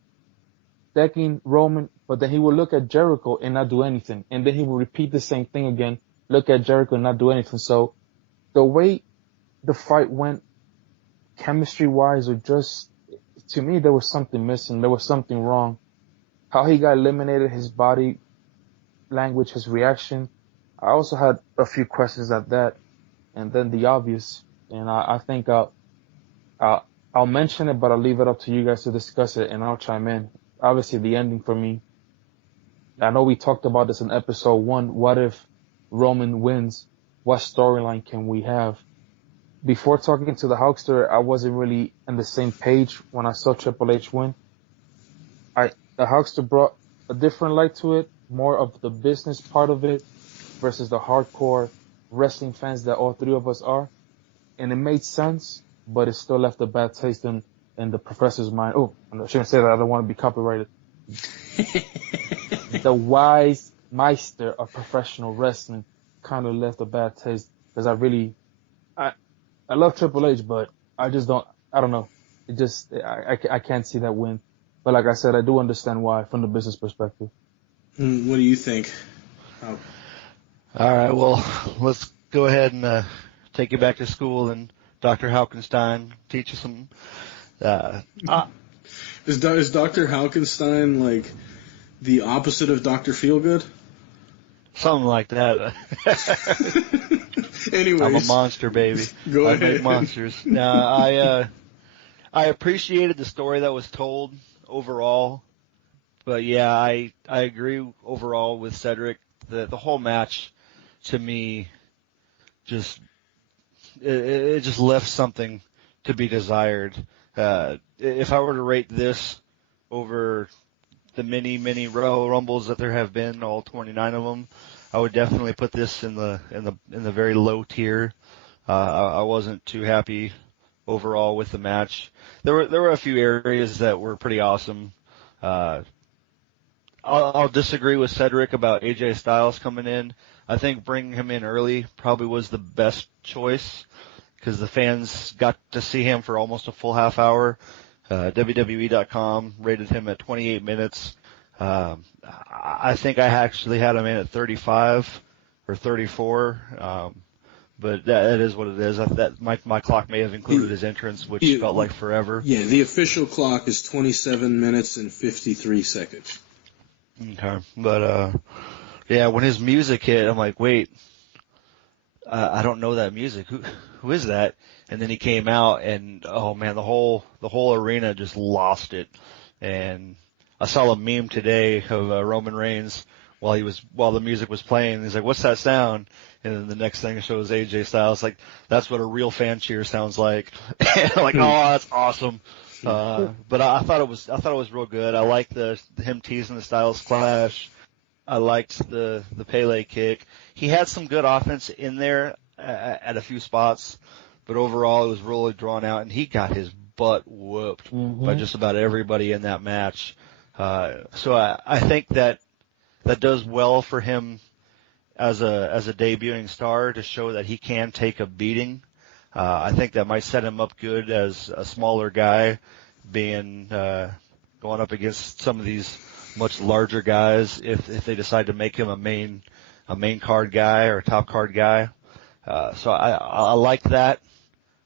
decking Roman, but then he would look at Jericho and not do anything, and then he would repeat the same thing again, look at Jericho and not do anything. So the way the fight went, chemistry wise, or just, to me, there was something missing. There was something wrong. How he got eliminated, his body language, his reaction. I also had a few questions at that, and then the obvious. And I think I'll mention it, but I'll leave it up to you guys to discuss it, and I'll chime in. Obviously, the ending for me. I know we talked about this in episode 1. What if Roman wins? What storyline can we have? Before talking to the Hulkster, I wasn't really on the same page when I saw Triple H win. The Hulkster brought a different light to it, more of the business part of it versus the hardcore wrestling fans that all three of us are. And it made sense, but it still left a bad taste in the professor's mind. Oh, I shouldn't say that. I don't want to be copyrighted. The wise meister of professional wrestling kind of left a bad taste, because I love Triple H, but I don't know. It just, I can't see that win. But like I said, I do understand why from the business perspective. What do you think? All right, well, let's go ahead and take you back to school, and Dr. Haukenstein teach you some. Is Dr. Haukenstein like the opposite of Dr. Feelgood? Something like that. Anyways, I'm a monster, baby. Go ahead. I make monsters. Now, I appreciated the story that was told overall, but yeah, I agree overall with Cedric. The whole match, to me, it just left something to be desired. If I were to rate this over the many Royal Rumbles that there have been, all 29 of them, I would definitely put this in the very low tier. I wasn't too happy overall with the match. There were a few areas that were pretty awesome. I'll disagree with Cedric about AJ Styles coming in. I think bringing him in early probably was the best choice, because the fans got to see him for almost a full half hour. WWE.com rated him at 28 minutes. I think I actually had him in at 35 or 34. But that is what it is. That my clock may have included his entrance, which felt like forever. Yeah, the official clock is 27 minutes and 53 seconds. Okay, but yeah, when his music hit, I'm like, wait, I don't know that music. Who is that? And then he came out, and oh man, the whole arena just lost it. And I saw a meme today of Roman Reigns while the music was playing. He's like, "What's that sound?" And then the next thing shows AJ Styles. Like, that's what a real fan cheer sounds like. And I'm like, oh, that's awesome. But I thought it was real good. I liked him teasing the Styles Clash. I liked the Pele kick. He had some good offense in there at a few spots, but overall it was really drawn out, and he got his butt whooped by just about everybody in that match. So I think that does well for him as a debuting star to show that he can take a beating. I think that might set him up good as a smaller guy, being going up against some of these much larger guys if they decide to make him a main card guy or a top card guy. So I like that.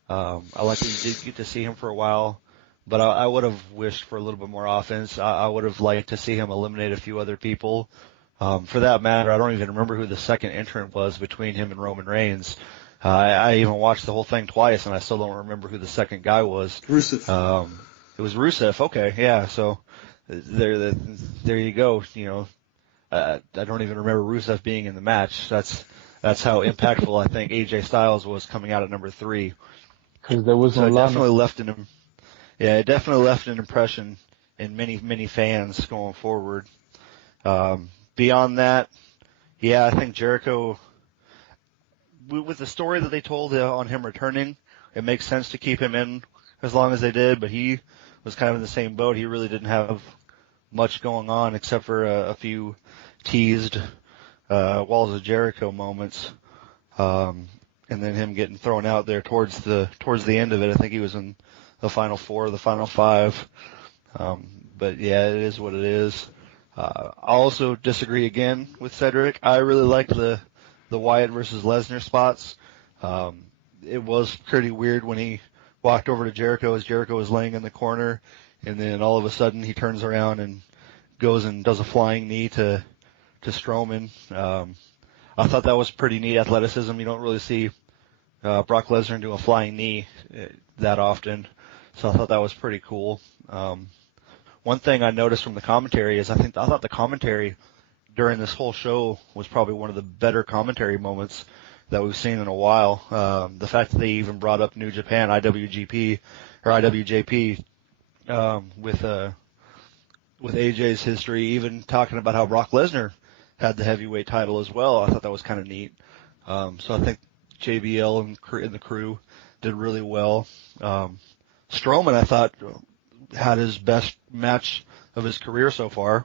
I like that you did get to see him for a while, but I would have wished for a little bit more offense. I would have liked to see him eliminate a few other people. For that matter, I don't even remember who the second entrant was between him and Roman Reigns. I even watched the whole thing twice, and I still don't remember who the second guy was. Rusev. It was Rusev. Okay, yeah. So there you go. You know, I don't even remember Rusev being in the match. That's how impactful I think AJ Styles was coming out at number 3. Because there was so it definitely left an it definitely left an impression in many fans going forward. Beyond that, yeah, I think Jericho, with the story that they told on him returning, it makes sense to keep him in as long as they did, but he was kind of in the same boat. He really didn't have much going on except for a few teased Walls of Jericho moments, and then him getting thrown out there towards the end of it. I think he was in the final 4, the final 5. But yeah, it is what it is. I also disagree again with Cedric. I really like the Wyatt versus Lesnar spots. It was pretty weird when he walked over to Jericho as Jericho was laying in the corner, and then all of a sudden he turns around and goes and does a flying knee to Strowman. I thought that was pretty neat athleticism. You don't really see Brock Lesnar do a flying knee that often, so I thought that was pretty cool. One thing I noticed from the commentary is I thought the commentary during this whole show was probably one of the better commentary moments that we've seen in a while. The fact that they even brought up New Japan, IWGP, or IWJP, with AJ's history, even talking about how Brock Lesnar had the heavyweight title as well. I thought that was kind of neat. So I think JBL and the crew did really well. Strowman, I thought, had his best match of his career so far.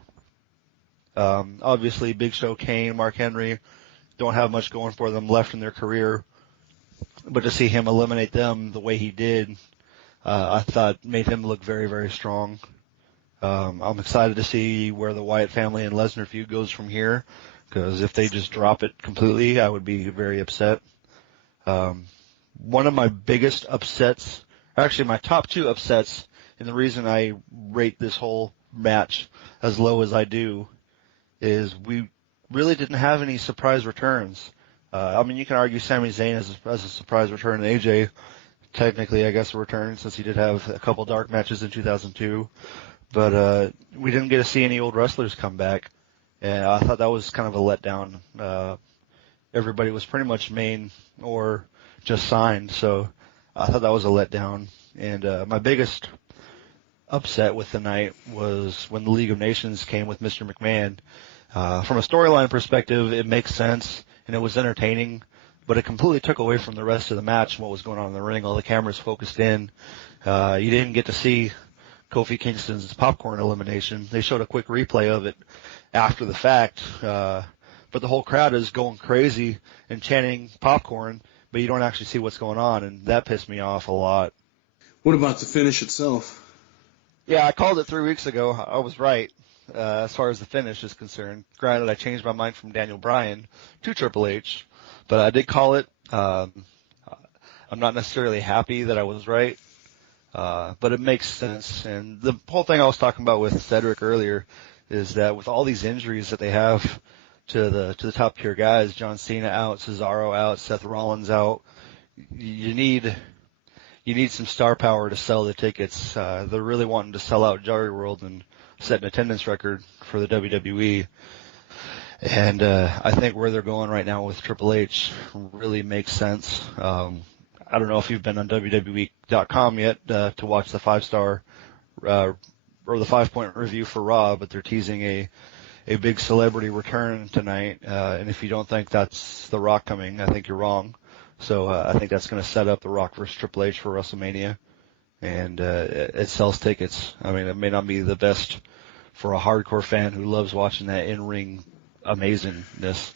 Obviously, Big Show, Kane, Mark Henry don't have much going for them left in their career, but to see him eliminate them the way he did, I thought made him look very, very strong. I'm excited to see where the Wyatt family and Lesnar feud goes from here, because if they just drop it completely, I would be very upset. One of my biggest upsets, actually my top 2 upsets, and the reason I rate this whole match as low as I do, is we really didn't have any surprise returns. I mean, you can argue Sami Zayn as a surprise return, and AJ technically, I guess, a return since he did have a couple dark matches in 2002. But we didn't get to see any old wrestlers come back, and I thought that was kind of a letdown. Everybody was pretty much main or just signed, so I thought that was a letdown. And my biggest upset with the night was when the League of Nations came with Mr. McMahon. From a storyline perspective, it makes sense, and it was entertaining, but it completely took away from the rest of the match and what was going on in the ring. All the cameras focused in. You didn't get to see Kofi Kingston's popcorn elimination. They showed a quick replay of it after the fact, but the whole crowd is going crazy and chanting popcorn, but you don't actually see what's going on, and that pissed me off a lot. What about the finish itself? Yeah, I called it 3 weeks ago. I was right as far as the finish is concerned. Granted, I changed my mind from Daniel Bryan to Triple H, but I did call it Um, I'm not necessarily happy that I was right, but it makes sense. And the whole thing I was talking about with Cedric earlier is that with all these injuries that they have to the top tier guys, John Cena out, Cesaro out, Seth Rollins out, you need some star power to sell the tickets. They're really wanting to sell out Jerry World and set an attendance record for the WWE. And I think where they're going right now with Triple H really makes sense. I don't know if you've been on WWE.com yet to watch the 5-star or the 5-point review for Raw, but they're teasing a big celebrity return tonight. And if you don't think that's The Rock coming, I think you're wrong. So I think that's going to set up The Rock versus Triple H for WrestleMania, and it sells tickets. I mean, it may not be the best for a hardcore fan who loves watching that in-ring amazingness,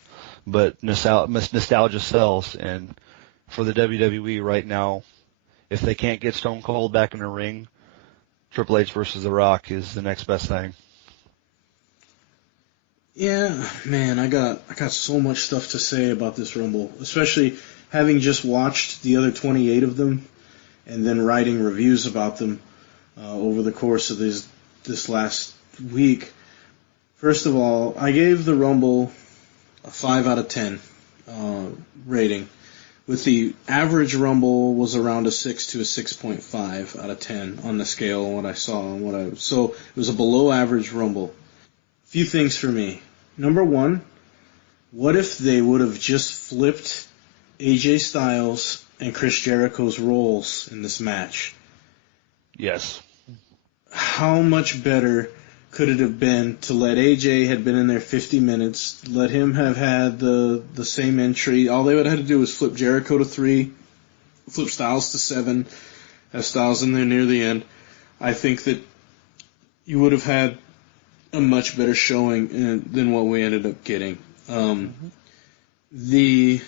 but nostalgia sells. And for the WWE right now, if they can't get Stone Cold back in the ring, Triple H versus The Rock is the next best thing. Yeah, man, I got so much stuff to say about this Rumble, especially having just watched the other 28 of them and then writing reviews about them over the course of this last week. First of all, I gave the Rumble a 5 out of 10 rating, with the average Rumble was around a 6 to a 6.5 out of 10 on the scale, what I saw and so it was a below average Rumble. Few things for me. Number one, what if they would have just flipped AJ Styles and Chris Jericho's roles in this match? Yes. How much better could it have been to let AJ had been in there 50 minutes, let him have had the same entry? All they would have had to do was flip Jericho to 3, flip Styles to 7, have Styles in there near the end. I think that you would have had a much better showing than what we ended up getting. The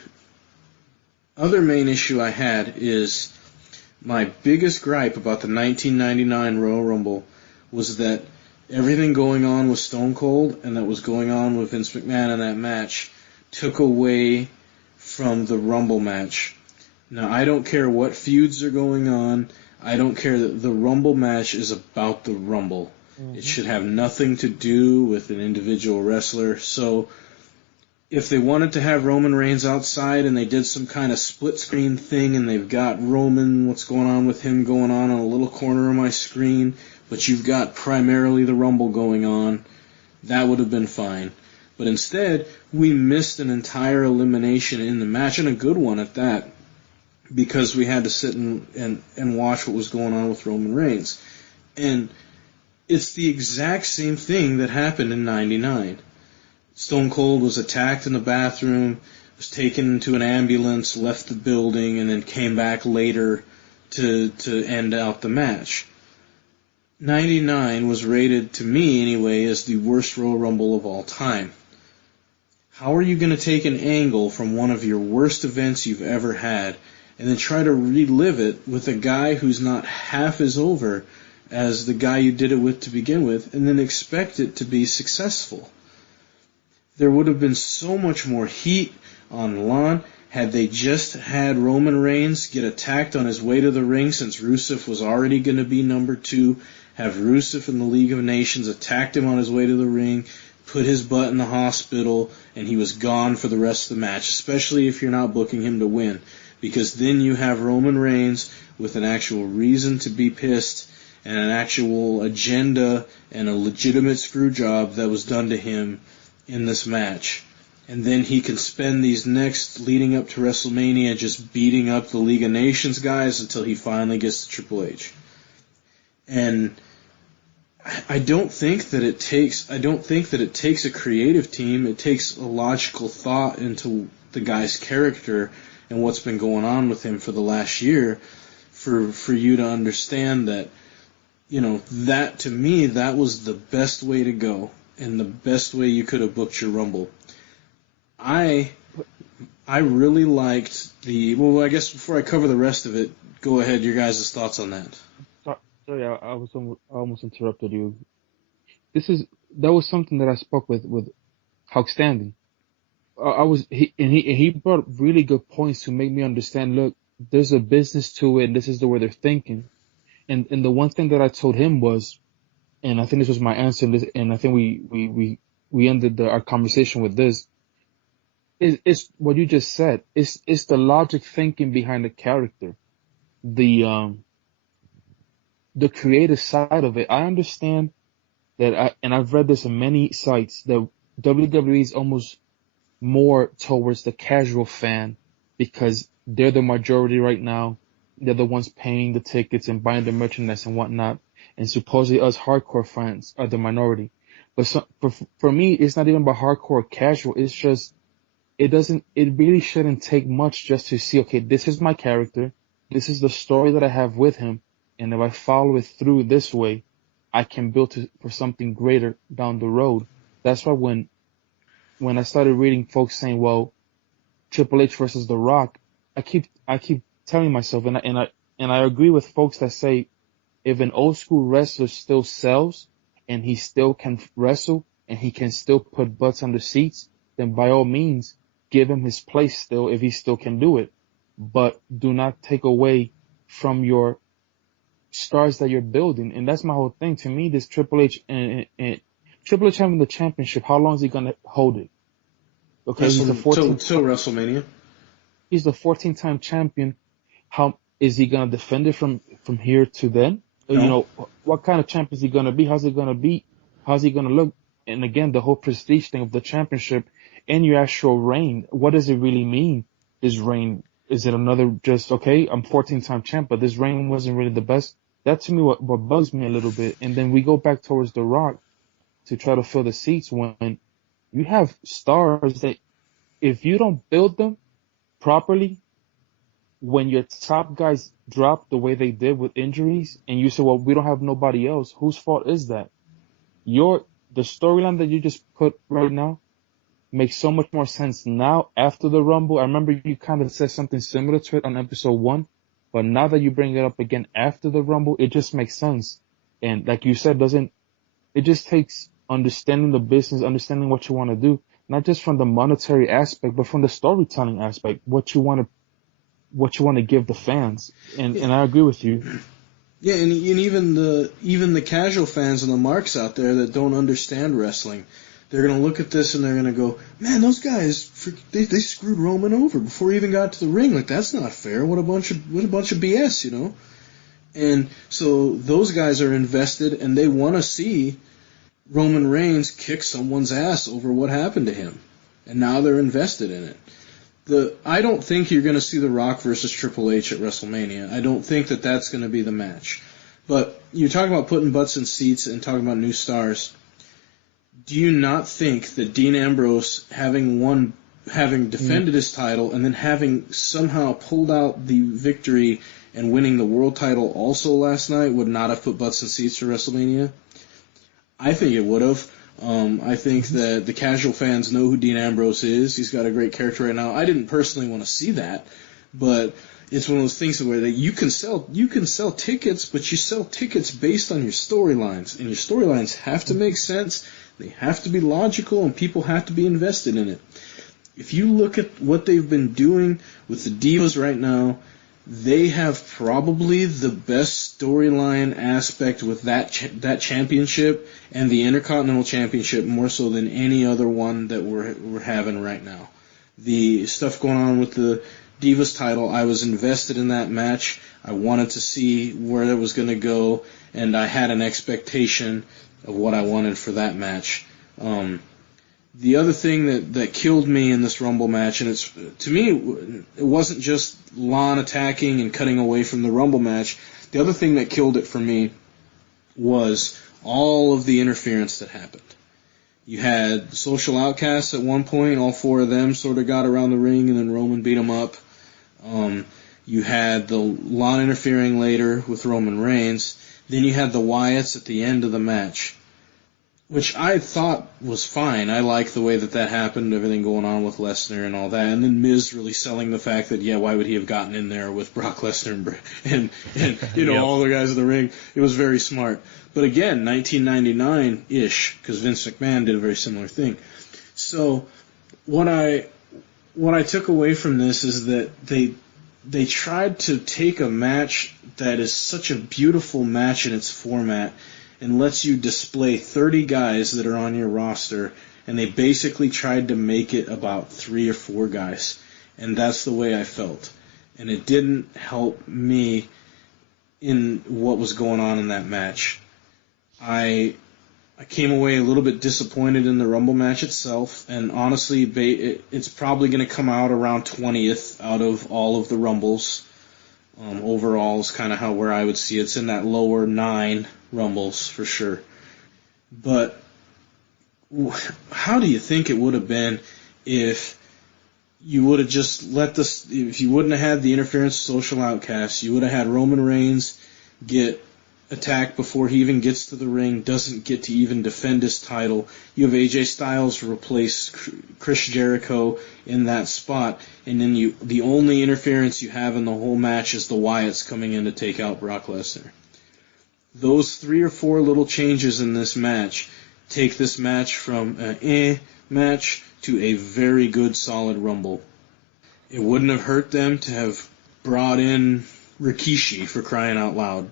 other main issue I had is my biggest gripe about the 1999 Royal Rumble was that everything going on with Stone Cold and that was going on with Vince McMahon in that match took away from the Rumble match. Now, I don't care what feuds are going on. I don't care that the Rumble match is about the Rumble. It should have nothing to do with an individual wrestler. So if they wanted to have Roman Reigns outside and they did some kind of split screen thing and they've got Roman, what's going on with him going on a little corner of my screen, but you've got primarily the Rumble going on, that would have been fine. But instead, we missed an entire elimination in the match, and a good one at that, because we had to sit and watch what was going on with Roman Reigns. And it's the exact same thing that happened in '99. Stone Cold was attacked in the bathroom, was taken into an ambulance, left the building, and then came back later to end out the match. '99 was rated, to me anyway, as the worst Royal Rumble of all time. How are you going to take an angle from one of your worst events you've ever had and then try to relive it with a guy who's not half as over as the guy you did it with to begin with, and then expect it to be successful? There would have been so much more heat on the lawn had they just had Roman Reigns get attacked on his way to the ring, since Rusev was already going to be number 2, have Rusev in the League of Nations attacked him on his way to the ring, put his butt in the hospital, and he was gone for the rest of the match, especially if you're not booking him to win, because then you have Roman Reigns with an actual reason to be pissed and an actual agenda and a legitimate screw job that was done to him in this match. And then he can spend these next, leading up to WrestleMania, just beating up the League of Nations guys until he finally gets to Triple H. And I don't think that it takes a creative team. It takes a logical thought into the guy's character and what's been going on with him for the last year for you to understand that, that, to me, that was the best way to go and the best way you could have booked your Rumble. I really liked I guess before I cover the rest of it, go ahead, your guys' thoughts on that. Sorry, I almost interrupted you. That was something that I spoke with Hawk Standing. he brought really good points to make me understand. Look, there's a business to it, and this is the way they're thinking. And the one thing that I told him was, and I think this was my answer, and I think we ended our conversation with this. It's what you just said. It's the logic thinking behind the character, the the creative side of it. I understand that, and I've read this in many sites, that WWE is almost more towards the casual fan because they're the majority right now. They're the ones paying the tickets and buying the merchandise and whatnot. And supposedly us hardcore fans are the minority. But for me, it's not even about hardcore or casual. It's just, it really shouldn't take much just to see, okay, this is my character. This is the story that I have with him. And if I follow it through this way, I can build for something greater down the road. That's why when I started reading folks saying, well, Triple H versus The Rock, I keep telling myself, and I agree with folks that say, if an old school wrestler still sells and he still can wrestle and he can still put butts on the seats, then by all means, give him his place still if he still can do it. But do not take away from your stars that you're building. And that's my whole thing. To me, this Triple H and Triple H having the championship, how long is he going to hold it? Okay, he's the 14th till WrestleMania. He's the 14-time champion. How is he going to defend it from here to then? No. You know, what kind of champion is he going to be? How's he going to be? How's he going to look? And again, the whole prestige thing of the championship and your actual reign. What does it really mean? This reign, is it another just, okay, I'm 14-time champ, but this reign wasn't really the best? That to me what bugs me a little bit. And then we go back towards The Rock to try to fill the seats when you have stars that if you don't build them properly, when your top guys drop the way they did with injuries and you say, well, we don't have nobody else, whose fault is that? The storyline that you just put right now makes so much more sense now after the Rumble. I remember you kind of said something similar to it on episode 1, but now that you bring it up again after the Rumble, it just makes sense. And like you said, it just takes understanding the business, understanding what you want to do, not just from the monetary aspect, but from the storytelling aspect, what you want to give the fans. And I agree with you. Yeah, and even the casual fans and the marks out there that don't understand wrestling, they're going to look at this and they're going to go, man, those guys, they screwed Roman over before he even got to the ring. Like, that's not fair. What a bunch of BS, you know? And so those guys are invested and they want to see Roman Reigns kick someone's ass over what happened to him. And now they're invested in it. I don't think you're going to see The Rock versus Triple H at WrestleMania. I don't think that that's going to be the match. But you're talking about putting butts in seats and talking about new stars. Do you not think that Dean Ambrose, having defended his title and then having somehow pulled out the victory and winning the world title also last night, would not have put butts in seats for WrestleMania? I think it would have. I think that the casual fans know who Dean Ambrose is. He's got a great character right now. I didn't personally want to see that, but it's one of those things where you can sell tickets, but you sell tickets based on your storylines, and your storylines have to make sense. They have to be logical, and people have to be invested in it. If you look at what they've been doing with the Divas right now, they have probably the best storyline aspect with that championship and the Intercontinental Championship more so than any other one that we're having right now. The stuff going on with the Divas title, I was invested in that match. I wanted to see where it was going to go, and I had an expectation of what I wanted for that match. The other thing that killed me in this Rumble match, and to me, it wasn't just Lon attacking and cutting away from the Rumble match. The other thing that killed it for me was all of the interference that happened. You had Social Outcasts at one point. All four of them sort of got around the ring, and then Roman beat them up. You had the Lon interfering later with Roman Reigns. Then you had the Wyatts at the end of the match, which I thought was fine. I liked the way that happened, everything going on with Lesnar and all that. And then Miz really selling the fact that, yeah, why would he have gotten in there with Brock Lesnar and you know, all the guys in the ring. It was very smart. But again, 1999-ish, because Vince McMahon did a very similar thing. So what I took away from this is that they tried to take a match that is such a beautiful match in its format and lets you display 30 guys that are on your roster, and they basically tried to make it about 3 or 4 guys. And that's the way I felt. And it didn't help me in what was going on in that match. I came away a little bit disappointed in the Rumble match itself, and honestly, it's probably going to come out around 20th out of all of the Rumbles. Overall is kind of where I would see it. It's in that lower 9 Rumbles for sure. But how do you think it would have been if you would have just if you wouldn't have had the interference of Social Outcasts, you would have had Roman Reigns get attacked before he even gets to the ring, doesn't get to even defend his title. You have AJ Styles replace Chris Jericho in that spot, and then the only interference you have in the whole match is the Wyatts coming in to take out Brock Lesnar. Those 3 or 4 little changes in this match take this match from an match to a very good, solid Rumble. It wouldn't have hurt them to have brought in Rikishi, for crying out loud,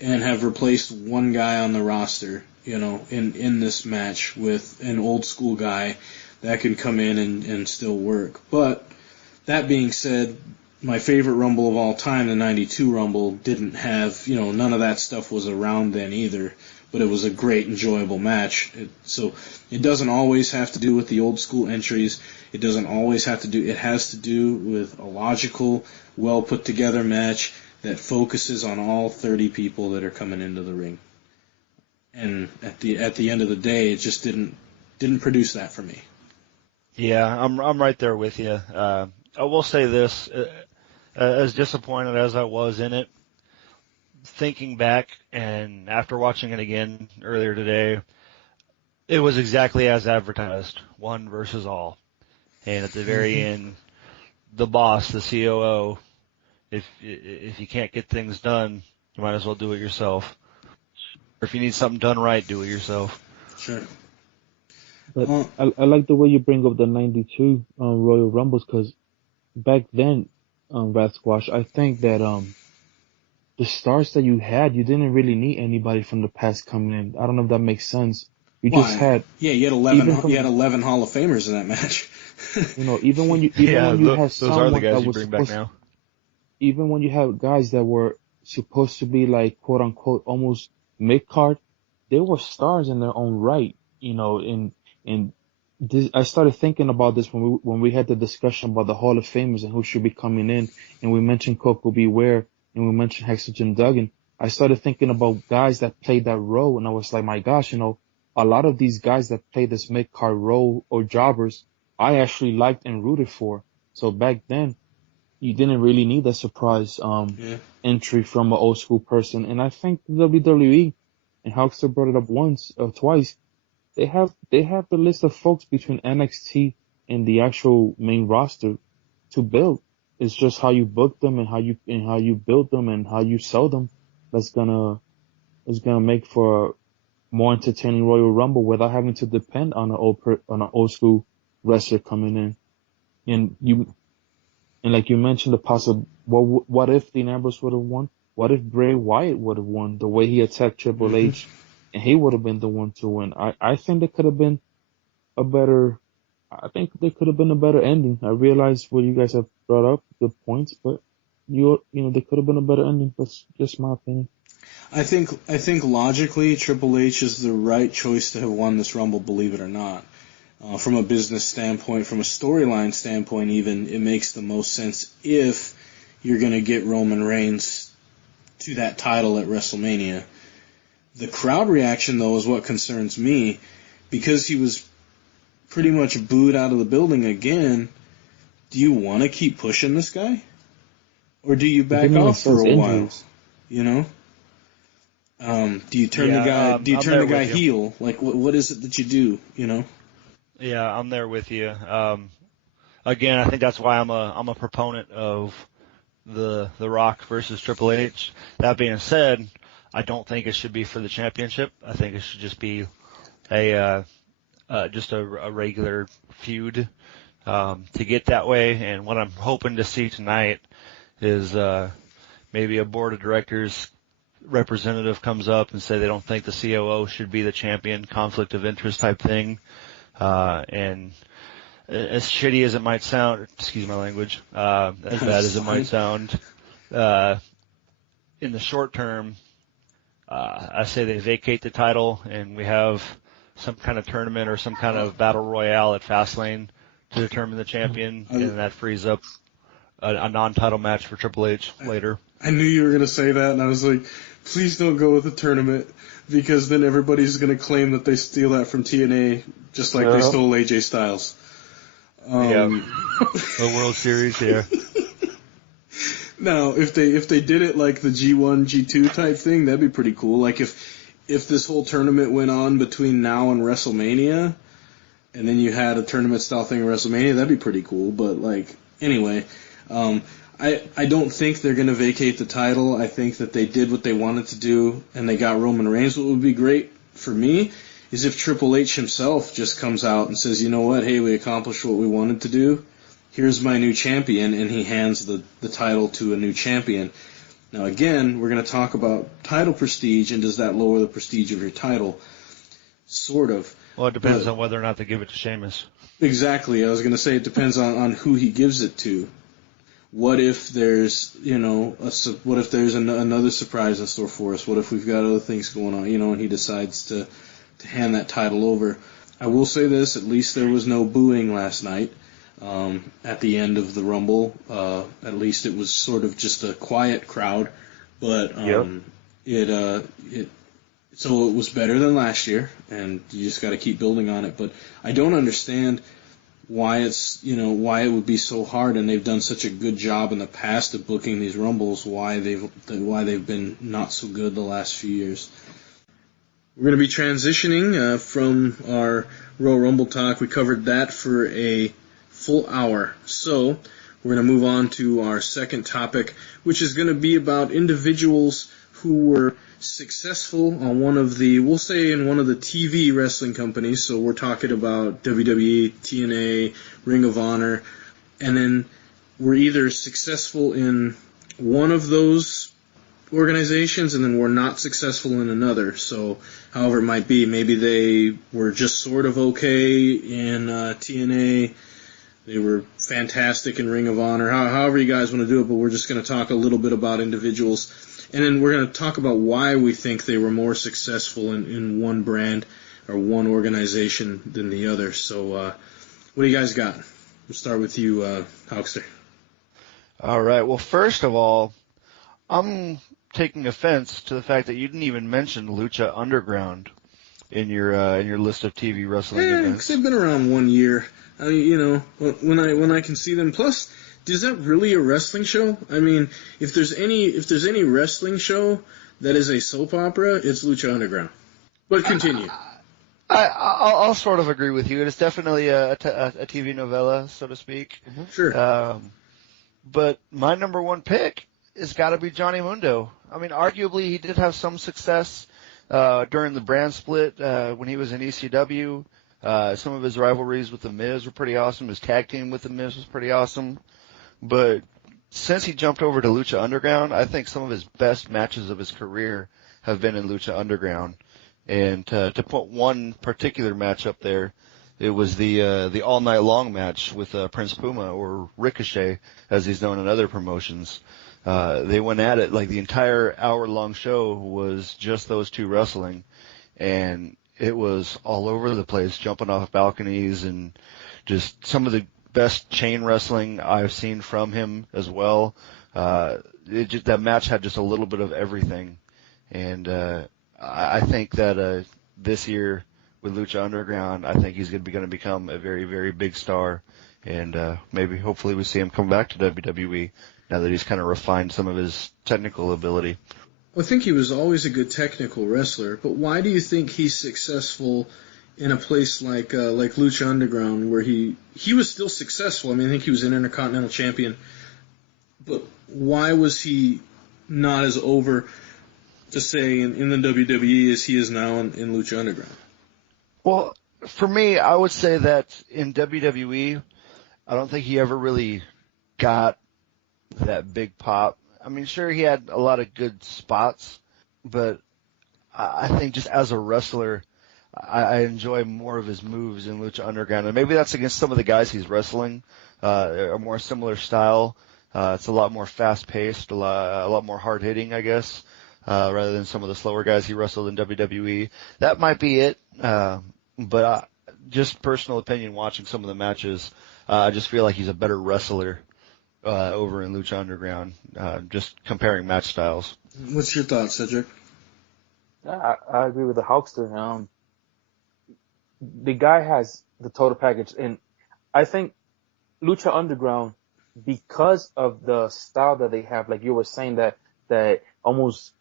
and have replaced one guy on the roster, in this match with an old school guy that can come in and still work. But that being said, my favorite Rumble of all time, the 92 Rumble, didn't have, none of that stuff was around then either. But it was a great, enjoyable match. So it doesn't always have to do with the old school entries. It doesn't always have to do. It has to do with a logical, well put together match that focuses on all 30 people that are coming into the ring. And at the end of the day, it just didn't produce that for me. Yeah, I'm right there with you. I will say this: as disappointed as I was in it, thinking back and after watching it again earlier today, it was exactly as advertised, one versus all. And at the very end, the boss, the COO, if you can't get things done, you might as well do it yourself. Or if you need something done right, do it yourself. Sure. But I like the way you bring up the 92 Royal Rumbles, because back then, RATHSQUATCH, I think that the stars that you didn't really need anybody from the past coming in. I don't know if that makes sense. You just had you had 11 Hall of Famers in that match. Even when you had those someone are the guys that you was bring back now. even when you have guys that were supposed to be like quote unquote almost mid card, they were stars in their own right. And this, I started thinking about this when we had the discussion about the Hall of Famers and who should be coming in, and we mentioned Coco Beware and we mentioned Hexer Jim Duggan. I started thinking about guys that played that role, and I was like, my gosh, a lot of these guys that play this mid-card role or jobbers, I actually liked and rooted for. So back then, you didn't really need a surprise entry from an old school person. And I think WWE, and Hulkster brought it up once or twice, they have the list of folks between NXT and the actual main roster to build. It's just how you book them and how you build them and how you sell them is gonna make for a more entertaining Royal Rumble without having to depend on an old school wrestler coming in. And like you mentioned, the possible what if Dean Ambrose would have won? What if Bray Wyatt would have won the way he attacked Triple H, and he would have been the one to win? I think there could have been a better. I think there could have been a better ending. I realize what you guys have brought up, good points, but there could have been a better ending. That's just my opinion. I think logically Triple H is the right choice to have won this Rumble, believe it or not. From a business standpoint, from a storyline standpoint even, it makes the most sense if you're going to get Roman Reigns to that title at WrestleMania. The crowd reaction, though, is what concerns me, because he was pretty much booed out of the building again. Do you want to keep pushing this guy? Or do you back off for a while? Do you turn the guy heel? Like, what is it that you do? Yeah, I'm there with you. Again, I think that's why I'm a proponent of the Rock versus Triple H. That being said, I don't think it should be for the championship. I think it should just be a just a regular feud to get that way. And what I'm hoping to see tonight is maybe a board of directors representative comes up and say they don't think the COO should be the champion, conflict of interest type thing. And as shitty as it might sound, excuse my language, as bad as it might sound, in the short term, I say they vacate the title and we have some kind of tournament or some kind of battle royale at Fastlane to determine the champion, and that frees up a non-title match for Triple H later. I knew you were going to say that, and I was like, please don't go with a tournament, because then everybody's going to claim that they steal that from TNA, just like they stole AJ Styles. The World Series, yeah. Now, if they did it like the G1, G2 type thing, that'd be pretty cool. Like if this whole tournament went on between now and WrestleMania, and then you had a tournament style thing at WrestleMania, that'd be pretty cool. But anyway, I don't think they're going to vacate the title. I think that they did what they wanted to do, and they got Roman Reigns. What would be great for me is if Triple H himself just comes out and says, you know what, hey, we accomplished what we wanted to do. Here's my new champion, and he hands the title to a new champion. Now, again, we're going to talk about title prestige, and does that lower the prestige of your title? Sort of. Well, it depends on whether or not they give it to Sheamus. Exactly. I was going to say it depends on who he gives it to. What if there's, what if there's another surprise in store for us? What if we've got other things going on, and he decides to hand that title over? I will say this, at least there was no booing last night. At the end of the Rumble, at least it was sort of just a quiet crowd, but so it was better than last year, and you just got to keep building on it. But I don't understand why why it would be so hard, and they've done such a good job in the past of booking these Rumbles. Why they've been not so good the last few years. We're going to be transitioning from our Royal Rumble talk. We covered that for a full hour. So we're going to move on to our second topic, which is going to be about individuals who were successful on one of the TV wrestling companies. So we're talking about WWE, TNA, Ring of Honor, and then we're either successful in one of those organizations and then we're not successful in another. So however it might be, maybe they were just sort of okay in TNA, they were fantastic in Ring of Honor, however you guys want to do it, but we're just going to talk a little bit about individuals. And then we're going to talk about why we think they were more successful in one brand or one organization than the other. So what do you guys got? We'll start with you, Hawkster. All right. Well, first of all, I'm taking offense to the fact that you didn't even mention Lucha Underground in your list of TV wrestling events. Because they've been around 1 year. I mean, when I can see them. Plus, is that really a wrestling show? I mean, if there's any wrestling show that is a soap opera, it's Lucha Underground. But continue. I'll sort of agree with you. It's definitely a TV novella, so to speak. Mm-hmm. Sure. But my number one pick has got to be Johnny Mundo. I mean, arguably he did have some success during the brand split when he was in ECW. Some of his rivalries with The Miz were pretty awesome. His tag team with The Miz was pretty awesome. But since he jumped over to Lucha Underground, I think some of his best matches of his career have been in Lucha Underground. And to put one particular match up there, it was the All Night Long match with Prince Puma, or Ricochet, as he's known in other promotions. They went at it, like the entire hour-long show was just those two wrestling. And it was all over the place, jumping off balconies and just some of the best chain wrestling I've seen from him as well. That match had just a little bit of everything. And I think that this year with Lucha Underground, I think he's going to become a very, very big star. And maybe, hopefully, we see him come back to WWE now that he's kind of refined some of his technical ability. Well, I think he was always a good technical wrestler, but why do you think he's successful in a place like Lucha Underground, where he was still successful? I mean, I think he was an Intercontinental Champion, but why was he not as over, to say, in the WWE as he is now in Lucha Underground? Well, For me, I would say that in WWE, I don't think he ever really got that big pop. I mean, sure, he had a lot of good spots, but I think just as a wrestler, I enjoy more of his moves in Lucha Underground. And maybe that's against some of the guys he's wrestling, a more similar style. It's a lot more fast-paced, a lot more hard-hitting, I guess, rather than some of the slower guys he wrestled in WWE. That might be it. But just personal opinion, watching some of the matches, I just feel like he's a better wrestler over in Lucha Underground, just comparing match styles. What's your thoughts, Cedric? I agree with the Hulkster. The guy has the total package, and I think Lucha Underground, because of the style that they have, like you were saying, that almost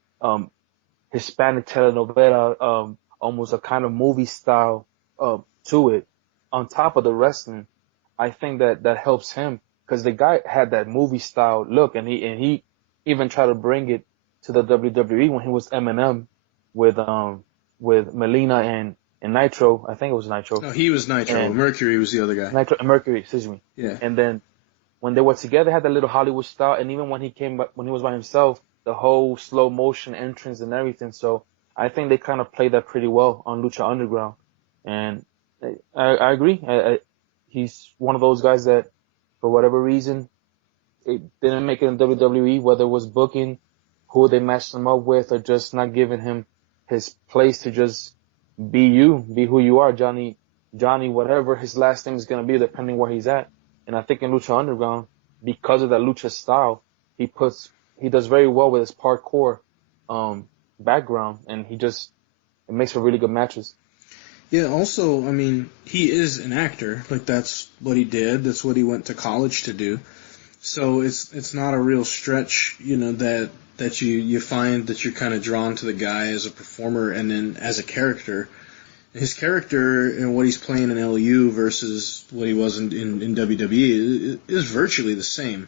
Hispanic telenovela, almost a kind of movie style to it, on top of the wrestling, I think that helps him, because the guy had that movie style look, and he even tried to bring it to the WWE when he was Eminem with Melina and Nitro. I think it was Nitro. No, he was Nitro. And Mercury was the other guy. Mercury, excuse me. Yeah. And then when they were together, they had that little Hollywood style, and even when he was by himself, the whole slow motion entrance and everything. So I think they kind of played that pretty well on Lucha Underground, and I agree. He's one of those guys that, for whatever reason, it didn't make it in WWE, whether it was booking, who they matched him up with, or just not giving him his place to just be who you are, Johnny, whatever his last name is going to be, depending where he's at. And I think in Lucha Underground, because of that lucha style, he does very well with his parkour background, and it makes for really good matches. Yeah, also, I mean, he is an actor. Like, that's what he did. That's what he went to college to do. So it's not a real stretch, that you find that you're kind of drawn to the guy as a performer and then as a character. His character and what he's playing in LU versus what he was in WWE is virtually the same.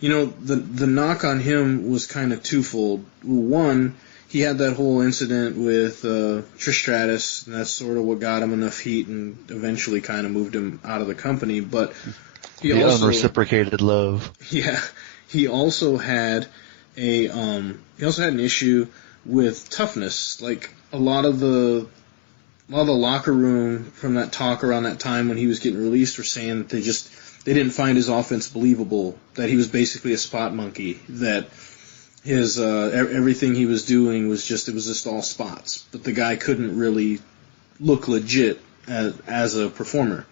The knock on him was kind of twofold. One, he had that whole incident with Trish Stratus, and that's sort of what got him enough heat and eventually kind of moved him out of the company. But he also unreciprocated love. Yeah, he also had an issue with toughness. Like a lot of the locker room from that talk around that time when he was getting released were saying that they didn't find his offense believable, that he was basically a spot monkey, that his everything he was doing was just all spots, but the guy couldn't really look legit as a performer.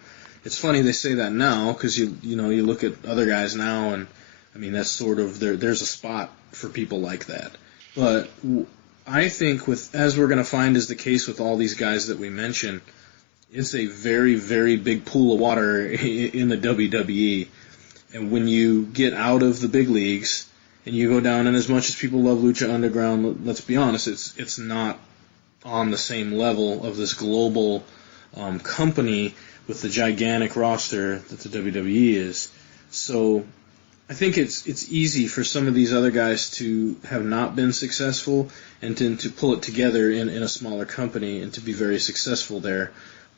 It's funny they say that now, because you look at other guys now, and I mean that's sort of there's a spot for people like that. But I think as we're going to find is the case with all these guys that we mentioned, it's a very, very big pool of water in the WWE. And when you get out of the big leagues and you go down, and as much as people love Lucha Underground, let's be honest, it's not on the same level of this global company with the gigantic roster that the WWE is. So I think it's easy for some of these other guys to have not been successful and to pull it together in a smaller company and to be very successful there.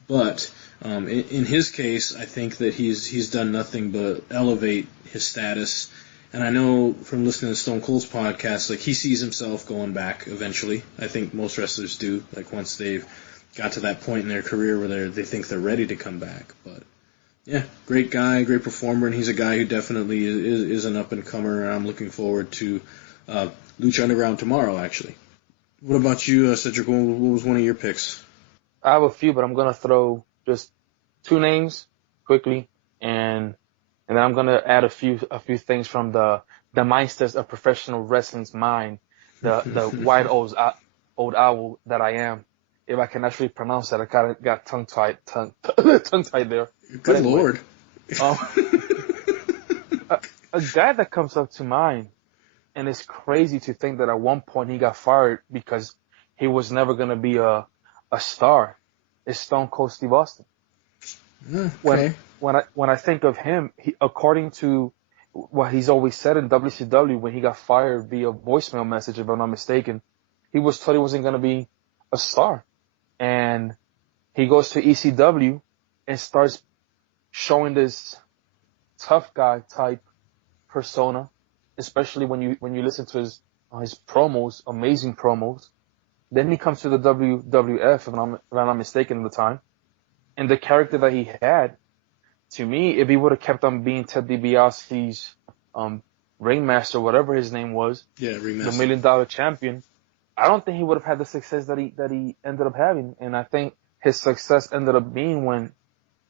But in his case, I think that he's done nothing but elevate his status. And I know from listening to Stone Cold's podcast, like he sees himself going back eventually. I think most wrestlers do, like once they've got to that point in their career where they think they're ready to come back. But yeah, great guy, great performer, and he's a guy who definitely is an up-and-comer, and I'm looking forward to Lucha Underground tomorrow, actually. What about you, Cedric? What was one of your picks? I have a few, but I'm going to throw just two names quickly, and then I'm going to add a few things from the mindsets of professional wrestling's mind, the white old owl that I am. If I can actually pronounce that, I got tongue-tied there. Good anyway, Lord. A guy that comes up to mind, and it's crazy to think that at one point he got fired because he was never going to be a star, is Stone Cold Steve Austin. Okay. When I think of him, according to what he's always said in WCW, when he got fired via voicemail message, if I'm not mistaken, he was told he wasn't going to be a star. And he goes to ECW and starts showing this tough guy type persona, especially when you listen to his promos, amazing promos. Then he comes to the WWF, if I'm not mistaken at the time, and the character that he had, to me, if he would have kept on being Ted DiBiase's ringmaster, whatever his name was, the $1 million champion, I don't think he would have had the success that he ended up having. And I think his success ended up being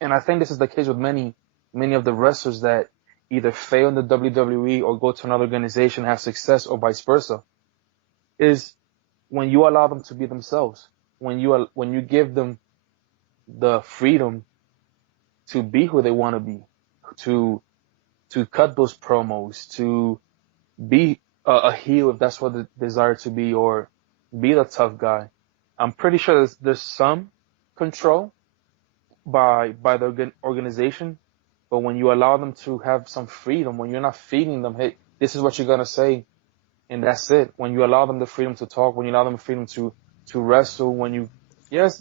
and I think this is the case with many of the wrestlers that either fail in the WWE or go to another organization, have success, or vice versa, is when you allow them to be themselves, when you give them the freedom to be who they want to be, to cut those promos, to be a heel if that's what they desire to be, or be the tough guy. I'm pretty sure there's some control by the organization, but when you allow them to have some freedom, when you're not feeding them, hey, this is what you're gonna say, and that's it. When you allow them the freedom to talk, when you allow them the freedom to wrestle,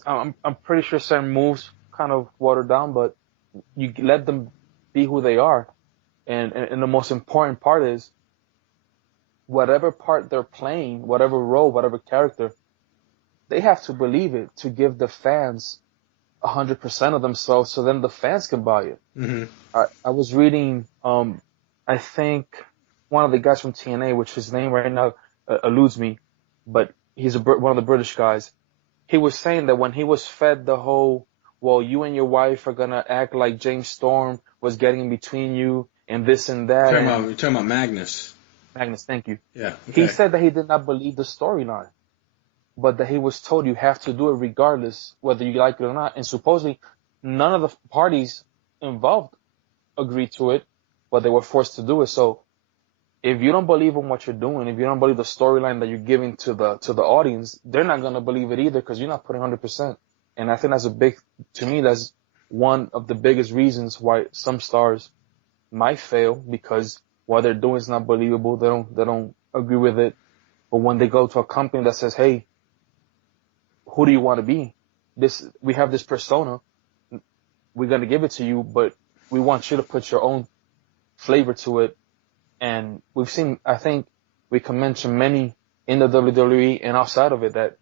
I'm pretty sure certain moves kind of watered down, but you let them be who they are. And the most important part is whatever part they're playing, whatever role, whatever character, they have to believe it to give the fans 100% of themselves, so then the fans can buy it. Mm-hmm. I was reading, I think one of the guys from TNA, which his name right now eludes me, but he's one of the British guys. He was saying that when he was fed the whole, well, you and your wife are gonna act like James Storm was getting in between you and this and that. You're talking about Magnus. Magnus, thank you. Yeah. Okay. He said that he did not believe the storyline, but that he was told you have to do it regardless, whether you like it or not. And supposedly none of the parties involved agreed to it, but they were forced to do it. So if you don't believe in what you're doing, if you don't believe the storyline that you're giving to the audience, they're not going to believe it either, because you're not putting 100%. And I think that's one of the biggest reasons why some stars might fail, because what they're doing is not believable. They don't agree with it. But when they go to a company that says, hey, who do you want to be? We have this persona. We're going to give it to you, but we want you to put your own flavor to it. And we've seen, I think we can mention many in the WWE and outside of it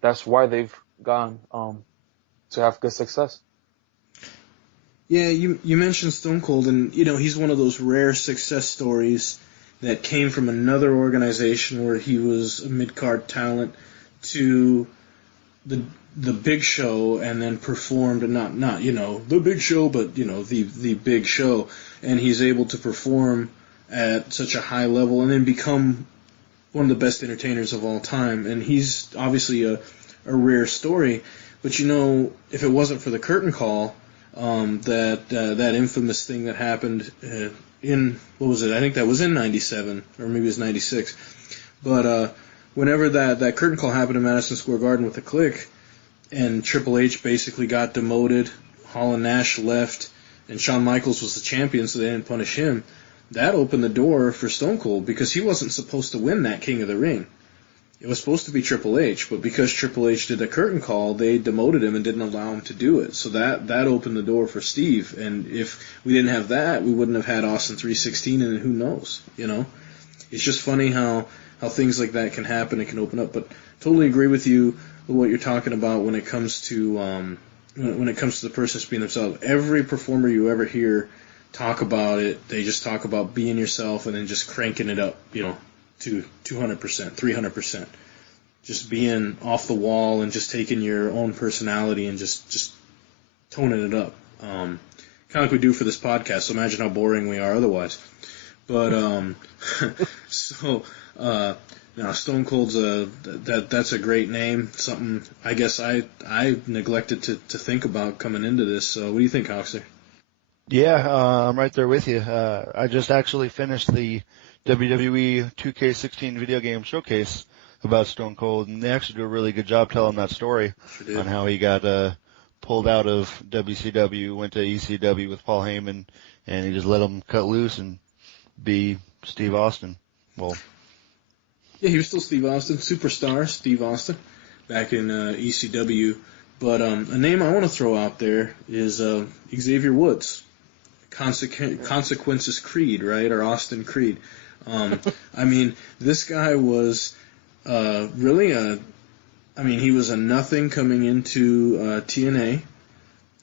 that's why they've gone to have good success. Yeah, you mentioned Stone Cold, and he's one of those rare success stories that came from another organization where he was a mid-card talent to the Big Show, and then performed, and not the Big Show, but the Big Show, and he's able to perform at such a high level and then become one of the best entertainers of all time. And he's obviously a rare story, but if it wasn't for the curtain call, that infamous thing that happened in, what was it? I think that was in 97, or maybe it was 96. But whenever that curtain call happened in Madison Square Garden with the Click, and Triple H basically got demoted, Hall and Nash left, and Shawn Michaels was the champion, so they didn't punish him. That opened the door for Stone Cold, because he wasn't supposed to win that King of the Ring. It was supposed to be Triple H, but because Triple H did the curtain call, they demoted him and didn't allow him to do it. So that opened the door for Steve. And if we didn't have that, we wouldn't have had Austin 316, and who knows, It's just funny how things like that can happen and can open up. But totally agree with you with what you're talking about when it comes to the person being themselves. Every performer you ever hear talk about it, they just talk about being yourself and then just cranking it up, to 200%, 300%. Just being off the wall and just taking your own personality and just toning it up. Kind of like we do for this podcast, so imagine how boring we are otherwise. But, Stone Cold's that's a great name. Something I guess I neglected to think about coming into this. So what do you think, Hoxer? Yeah, I'm right there with you. I just actually finished the WWE 2K16 video game showcase about Stone Cold, and they actually do a really good job telling that story on how he got pulled out of WCW, went to ECW with Paul Heyman, and he just let him cut loose and be Steve Austin. Well, yeah, he was still Steve Austin, superstar Steve Austin, back in ECW. But a name I want to throw out there is Xavier Woods. Consequences Creed, right? Or Austin Creed. I mean, this guy was really he was a nothing coming into TNA.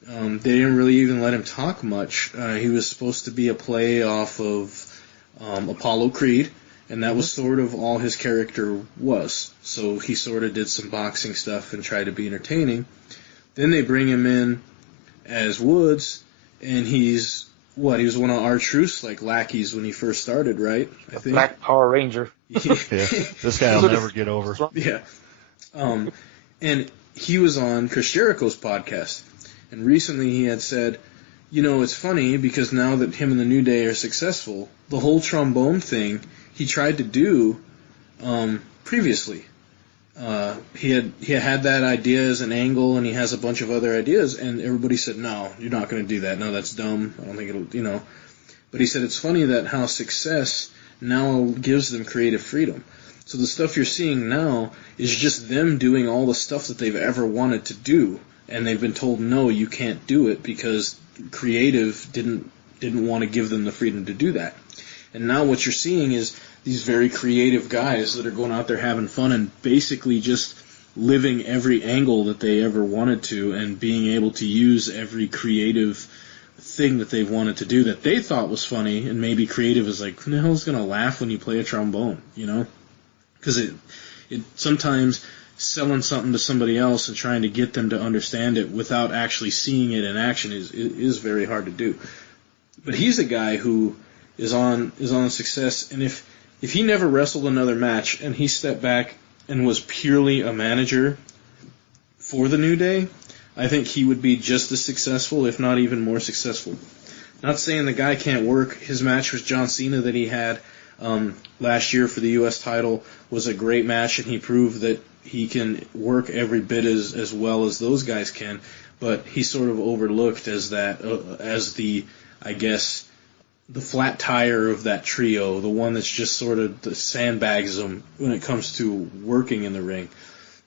They didn't really even let him talk much. He was supposed to be a play off of Apollo Creed, and that was sort of all his character was. So he sort of did some boxing stuff and tried to be entertaining. Then they bring him in as Woods, and he was one of R-Truth's lackeys when he first started, right? I think. Black Power Ranger. Yeah, this guy will never get over. Yeah. And he was on Chris Jericho's podcast, and recently he had said, it's funny because now that him and the New Day are successful, the whole trombone thing he tried to do previously. He had that idea as an angle, and he has a bunch of other ideas, and everybody said, no, you're not going to do that. No, that's dumb. I don't think it'll, But he said it's funny that how success now gives them creative freedom. So the stuff you're seeing now is just them doing all the stuff that they've ever wanted to do, and they've been told, no, you can't do it because creative didn't want to give them the freedom to do that. And now what you're seeing is these very creative guys that are going out there having fun and basically just living every angle that they ever wanted to and being able to use every creative thing that they've wanted to do that they thought was funny, and maybe creative is like, who the hell is going to laugh when you play a trombone, Because it sometimes selling something to somebody else and trying to get them to understand it without actually seeing it in action is very hard to do. But he's a guy who is on success, and if he never wrestled another match and he stepped back and was purely a manager for the New Day, I think he would be just as successful, if not even more successful. Not saying the guy can't work. His match with John Cena that he had last year for the U.S. title was a great match, and he proved that he can work every bit as well as those guys can. But he's sort of overlooked as the flat tire of that trio, the one that's just sort of the sandbags them when it comes to working in the ring.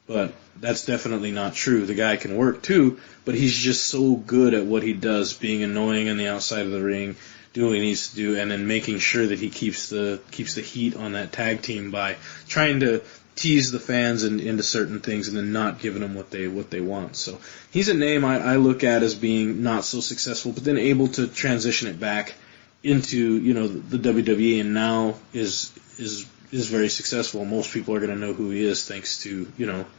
But that's definitely not true. The guy can work too, but he's just so good at what he does, being annoying on the outside of the ring, doing what he needs to do, and then making sure that he keeps the heat on that tag team by trying to tease the fans into certain things and then not giving them what they want. So he's a name I look at as being not so successful, but then able to transition it back into the WWE, and now is very successful. Most people are going to know who he is thanks to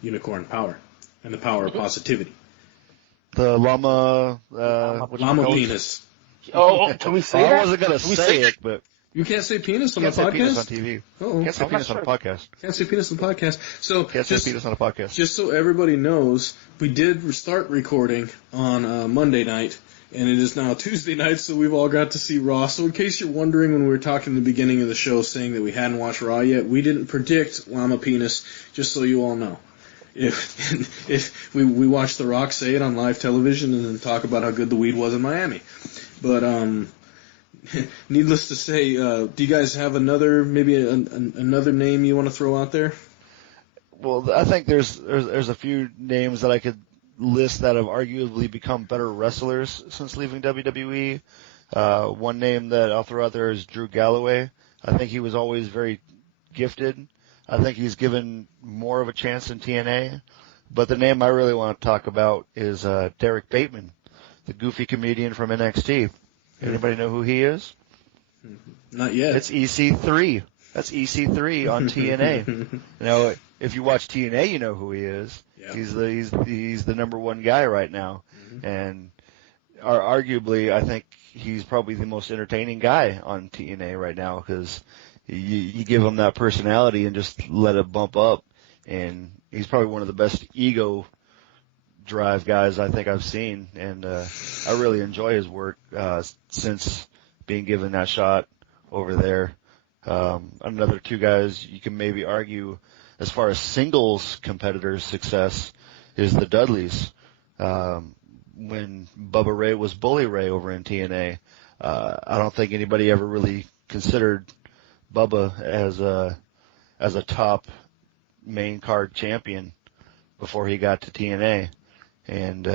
Unicorn Power and the power of positivity. The llama penis. Oh, can we say that? I wasn't going to say it, but you can't say penis on the podcast. Can't say penis on TV. Oh, can't say penis on a podcast. Can't say penis on the podcast. So can't say penis on a podcast. Just so everybody knows, we did start recording on Monday night, and it is now Tuesday night, so we've all got to see Raw. So in case you're wondering, when we were talking at the beginning of the show saying that we hadn't watched Raw yet, we didn't predict llama penis, just so you all know. If we watched The Rock say it on live television and then talk about how good the weed was in Miami. But needless to say, do you guys have another name you want to throw out there? Well, I think there's a few names that I could list that have arguably become better wrestlers since leaving WWE. One name that I'll throw out there is Drew Galloway. I think he was always very gifted. I think he's given more of a chance in TNA. But the name I really want to talk about is Derek Bateman, the goofy comedian from NXT. Anybody know who he is? Not yet. It's EC3. That's EC3 on TNA. Now, if you watch TNA, you know who he is. Yeah. He's the number one guy right now, and arguably, I think he's probably the most entertaining guy on TNA right now because you give him that personality and just let it bump up, and he's probably one of the best ego drive guys I think I've seen, and I really enjoy his work since being given that shot over there. Another two guys you can maybe argue as far as singles competitors' success is the Dudleys. When Bubba Ray was Bully Ray over in TNA, I don't think anybody ever really considered Bubba as a top main card champion before he got to TNA. and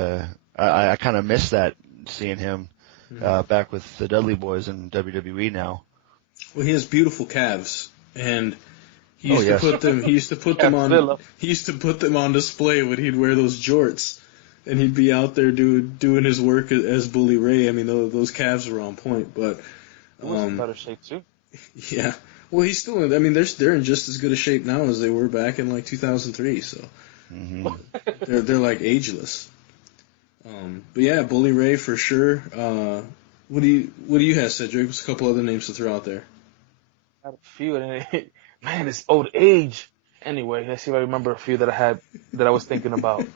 I kind of miss that, seeing him back with the Dudley Boys in WWE now. Well, he has beautiful calves, and he used to put them on display when he'd wear those jorts, and he'd be out there doing his work as Bully Ray. I mean, those calves were on point, but he was in better shape too. Yeah. Well, he's still. I mean, they're in just as good a shape now as they were back in like 2003. So they're like ageless. But yeah, Bully Ray for sure. What do you have, Cedric? There's a couple other names to throw out there. I had a few, man, it's old age. Anyway, let's see if I remember a few that I was thinking about.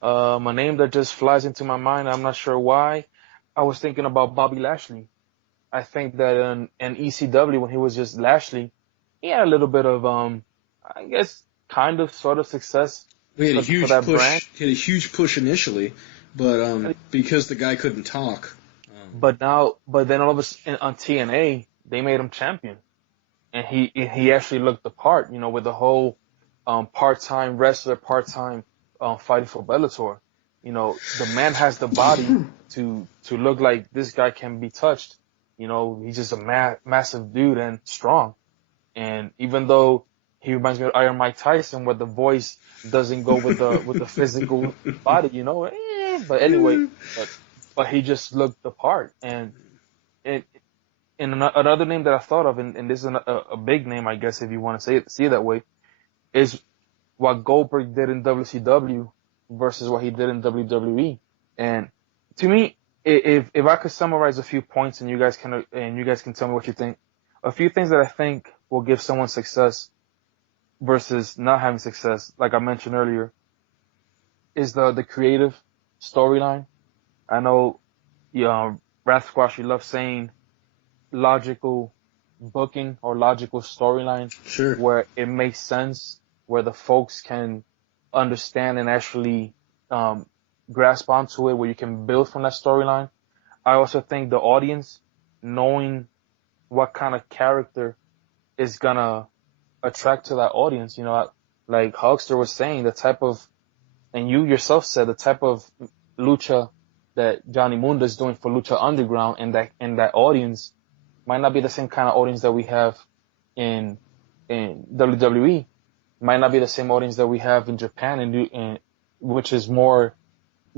A name that just flies into my mind, I'm not sure why. I was thinking about Bobby Lashley. I think that in ECW, when he was just Lashley, he had a little bit of, I guess, kind of, sort of success. He had a huge push. Brand. He had a huge push initially, but because the guy couldn't talk. But then all of a sudden on TNA, they made him champion, and he actually looked the part, with the whole part-time wrestler, part-time fighting for Bellator. The man has the body to look like this guy can be touched. He's just a massive dude and strong. And even though he reminds me of Iron Mike Tyson, where the voice doesn't go with the physical body, but anyway, but he just looked the part. And another name that I thought of, and this is a big name, I guess, if you want to see it that way, is what Goldberg did in WCW versus what he did in WWE. And to me, if I could summarize a few points, and you guys can tell me what you think, a few things that I think will give someone success versus not having success, like I mentioned earlier, is the creative storyline. I know, RATHSQUATCH, you love saying logical booking or logical storyline. Sure. Where it makes sense, where the folks can understand and actually grasp onto it, where you can build from that storyline. I also think the audience, knowing what kind of character is gonna attract to that audience, like Huckster was saying, the type of, and you yourself said, the type of lucha that Johnny Mundo is doing for Lucha Underground, and that audience might not be the same kind of audience that we have in WWE. Might not be the same audience that we have in Japan, and which is more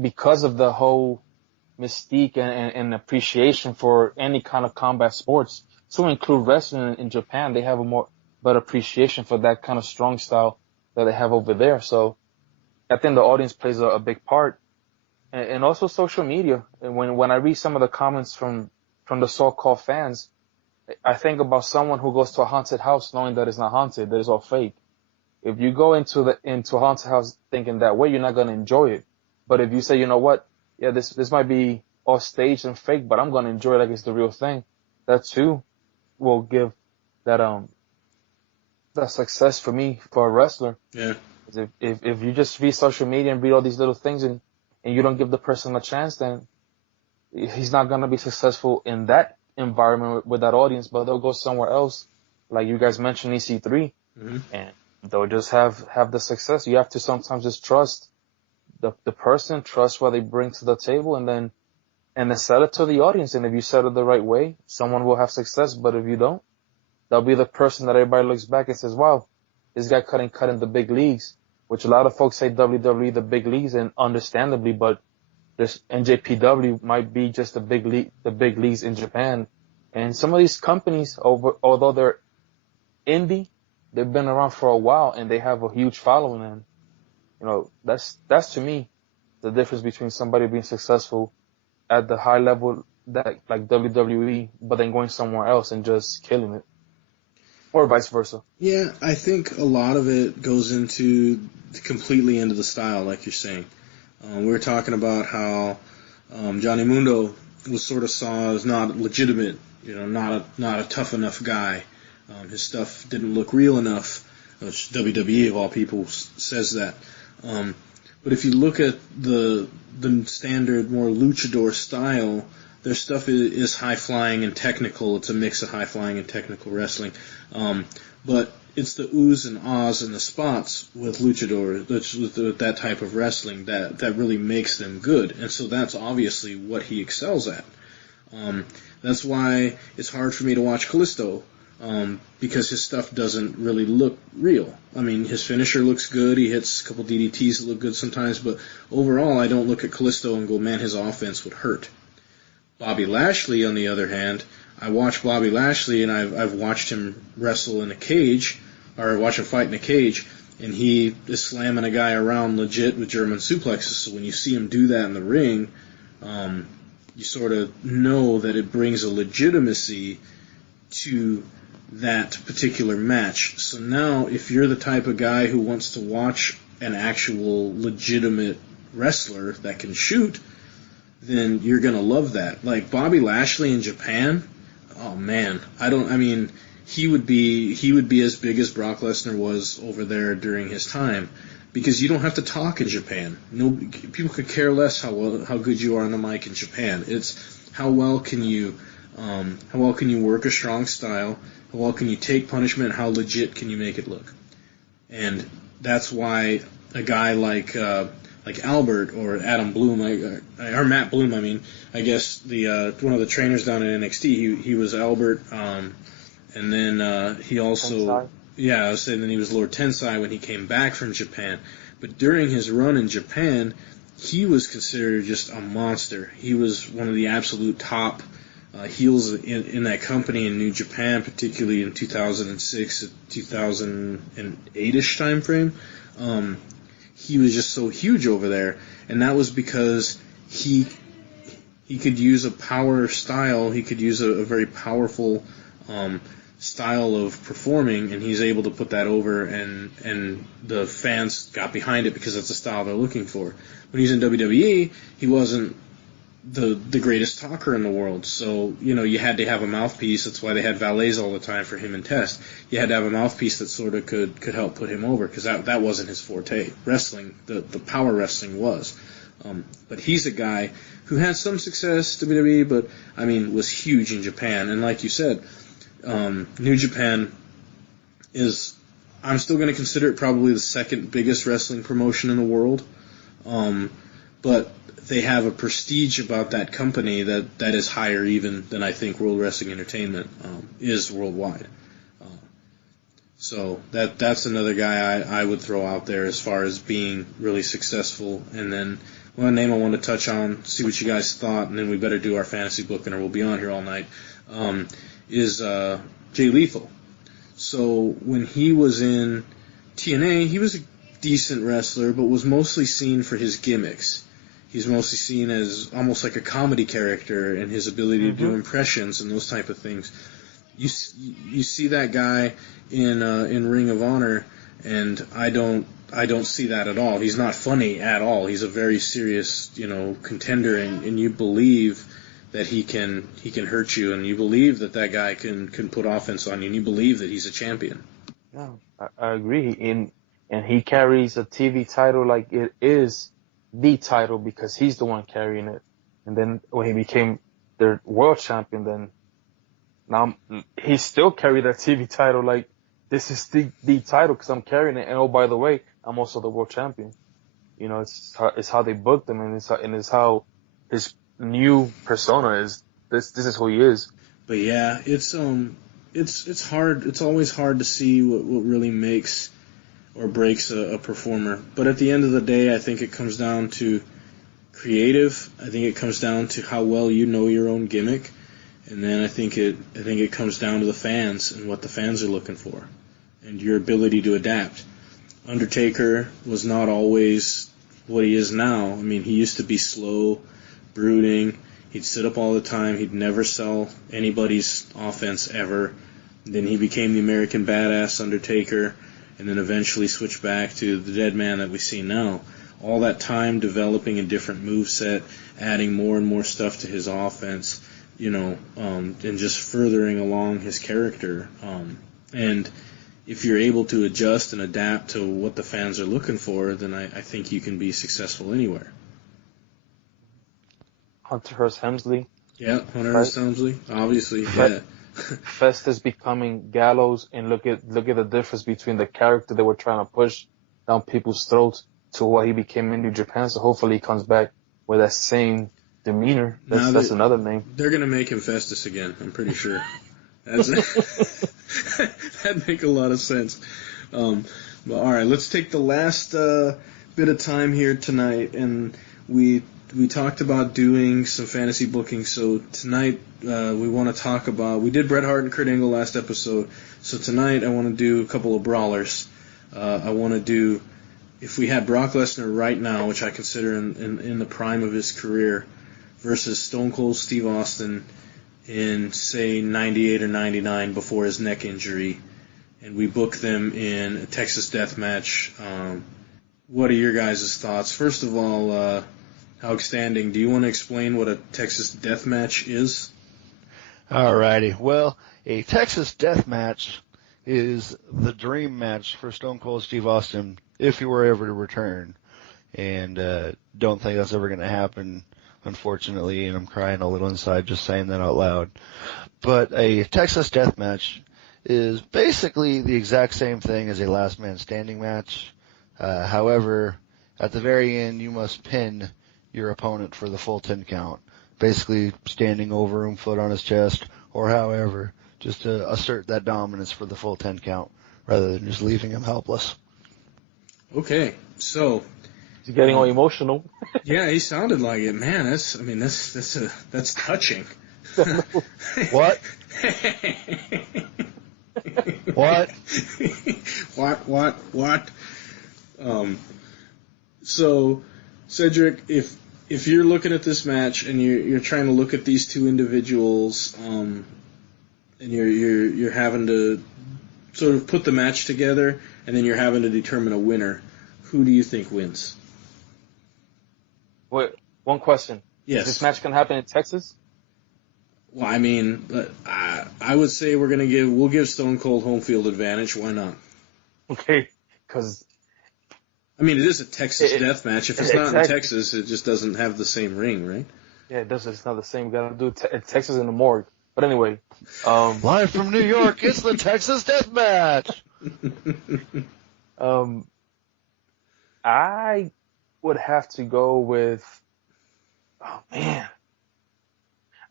because of the whole mystique and appreciation for any kind of combat sports. To include wrestling in Japan, they have a more better appreciation for that kind of strong style that they have over there. So I think the audience plays a big part, and also social media. And when I read some of the comments from the so-called fans, I think about someone who goes to a haunted house knowing that it's not haunted, that it's all fake. If you go into a haunted house thinking that way, you're not going to enjoy it. But if you say, you know what, yeah, this might be all staged and fake, but I'm going to enjoy it like it's the real thing, that too will give that success for me, for a wrestler. Yeah. If you just read social media and read all these little things and you don't give the person a chance, then he's not going to be successful in that environment with that audience, but they'll go somewhere else, like you guys mentioned, EC3, and they'll just have the success. You have to sometimes just trust the person, trust what they bring to the table, and then sell it to the audience. And if you sell it the right way, someone will have success. But if you don't, they'll be the person that everybody looks back and says, wow, this guy couldn't cut in the big leagues, which a lot of folks say WWE, the big leagues, and understandably, but this NJPW might be just the big leagues in Japan. And some of these companies, although they're indie, they've been around for a while and they have a huge following. And, that's to me the difference between somebody being successful at the high level that like WWE, but then going somewhere else and just killing it, or vice versa. Yeah, I think a lot of it goes completely into the style, like you're saying. We were talking about how Johnny Mundo was sort of saw as not legitimate, not a tough enough guy. His stuff didn't look real enough, which WWE of all people says that. But if you look at the standard, more luchador style, their stuff is high-flying and technical. It's a mix of high-flying and technical wrestling. But it's the oohs and ahs and the spots with luchador, with that type of wrestling that really makes them good, and so that's obviously what he excels at. That's why it's hard for me to watch Kalisto, because his stuff doesn't really look real. I mean, his finisher looks good, he hits a couple DDTs that look good sometimes, but overall I don't look at Kalisto and go, man, his offense would hurt. Bobby Lashley, on the other hand, I watch Bobby Lashley, and I've watched him wrestle in a cage, or watch him fight in a cage, and he is slamming a guy around legit with German suplexes. So when you see him do that in the ring, you sort of know that it brings a legitimacy to that particular match. So now, if you're the type of guy who wants to watch an actual legitimate wrestler that can shoot, then you're going to love that. Like Bobby Lashley in Japan, oh man, he would be as big as Brock Lesnar was over there during his time, because you don't have to talk in Japan. No, people could care less how good you are on the mic in Japan. It's how well can you work a strong style, how well can you take punishment, how legit can you make it look. And that's why a guy like Albert or Adam Bloom, or Matt Bloom, I guess the one of the trainers down at NXT, he was Albert, and then he also, Tensai. Yeah, I was saying then he was Lord Tensai when he came back from Japan. But during his run in Japan, he was considered just a monster. He was one of the absolute top heels in that company in New Japan, particularly in 2006 to 2008-ish time frame. He was just so huge over there, and that was because he could use a power style, he could use a very powerful style of performing, and he's able to put that over, and the fans got behind it because that's the style they're looking for. When he's in WWE, he wasn't the greatest talker in the world, so you had to have a mouthpiece. That's why they had valets all the time for him and Test. You had to have a mouthpiece that sort of could help put him over, because that wasn't his forte. Wrestling, the power wrestling was. But he's a guy who had some success WWE, but was huge in Japan. And like you said, New Japan is, I'm still going to consider it probably the second biggest wrestling promotion in the world. But they have a prestige about that company that is higher even than I think World Wrestling Entertainment is worldwide. So that's another guy I would throw out there as far as being really successful. And then one name I want to touch on, see what you guys thought, and then we better do our fantasy booking or we'll be on here all night, is Jay Lethal. So when he was in TNA, he was a decent wrestler, but was mostly seen for his gimmicks. He's mostly seen as almost like a comedy character and his ability to do impressions and those type of things. You see that guy in Ring of Honor, and I don't see that at all. He's not funny at all. He's a very serious, contender, and you believe that he can hurt you, and you believe that guy can put offense on you, and you believe that he's a champion. Yeah, I agree. And he carries a TV title like it is the title because he's the one carrying it. And then when he became their world champion, then now he still carried that TV title like this is the title because I'm carrying it. And oh, by the way, I'm also the world champion. It's how they booked him, and it's how his new persona is. This is who he is. But yeah, it's hard. It's always hard to see what really makes or breaks a performer. But at the end of the day, I think it comes down to creative. I think it comes down to how well you know your own gimmick, and then I think it comes down to the fans and what the fans are looking for, and your ability to adapt. Undertaker was not always what he is now. He used to be slow, brooding. He'd sit up all the time. He'd never sell anybody's offense ever. Then he became the American Badass Undertaker, and then eventually switched back to the dead man that we see now. All that time developing a different moveset, adding more and more stuff to his offense, and just furthering along his character. And if you're able to adjust and adapt to what the fans are looking for, then I think you can be successful anywhere. Hunter Hearst Helmsley. Yeah, Hunter Hearst Helmsley, obviously. Yeah. Festus becoming Gallows, and look at the difference between the character they were trying to push down people's throats to what he became in New Japan. So hopefully he comes back with that same demeanor. That's another name. They're gonna make him Festus again. I'm pretty sure. That'd make a lot of sense. But all right, let's take the last bit of time here tonight, and we talked about doing some fantasy booking. So tonight we want to talk about. We did Bret Hart and Kurt Angle last episode. So tonight I want to do a couple of brawlers. I want to do, if we had Brock Lesnar right now, which I consider in the prime of his career, versus Stone Cold Steve Austin in, say, 98 or 99 before his neck injury, and we book them in a Texas Death Match. What are your guys' thoughts? First of all, outstanding. Do you want to explain what a Texas Death Match is? Alrighty. Well, a Texas Death Match is the dream match for Stone Cold Steve Austin if he were ever to return. And don't think that's ever going to happen, unfortunately, and I'm crying a little inside just saying that out loud. But a Texas Death Match is basically the exact same thing as a last man standing match. However, at the very end, you must pin your opponent for the full 10 count. Basically standing over him, foot on his chest, or however, just to assert that dominance for the full 10 count, rather than just leaving him helpless. Okay, so he's getting all emotional. Yeah, he sounded like it, man. That's touching. What? What? So, Cedric, if you're looking at this match and you're trying to look at these two individuals, and you're having to sort of put the match together, and then you're having to determine a winner, who do you think wins? Wait, one question. Yes. Is this match gonna happen in Texas? Well, I mean, I would say we'll give Stone Cold home field advantage. Why not? Okay, because I mean, it is a Texas death match. If it's not in Texas, it just doesn't have the same ring, right? Yeah, it does. It's not the same. We gotta do Texas in the morgue. But anyway, live from New York, it's the Texas Death Match. I would have to go with. Oh man,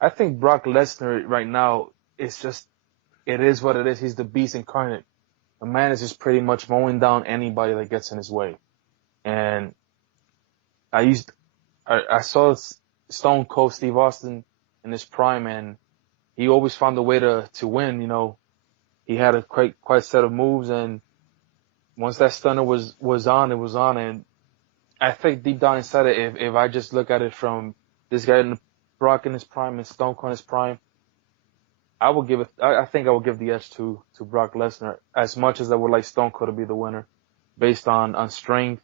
I think Brock Lesnar right now is just. It is what it is. He's the beast incarnate. The man is just pretty much mowing down anybody that gets in his way. And I saw Stone Cold Steve Austin in his prime, and he always found a way to win. You know, he had a quite set of moves, and once that stunner was on, it was on. And I think deep down inside it, if I just look at it from this guy Brock in his prime and Stone Cold in his prime, I think I will give the edge to Brock Lesnar, as much as I would like Stone Cold to be the winner, based on strength.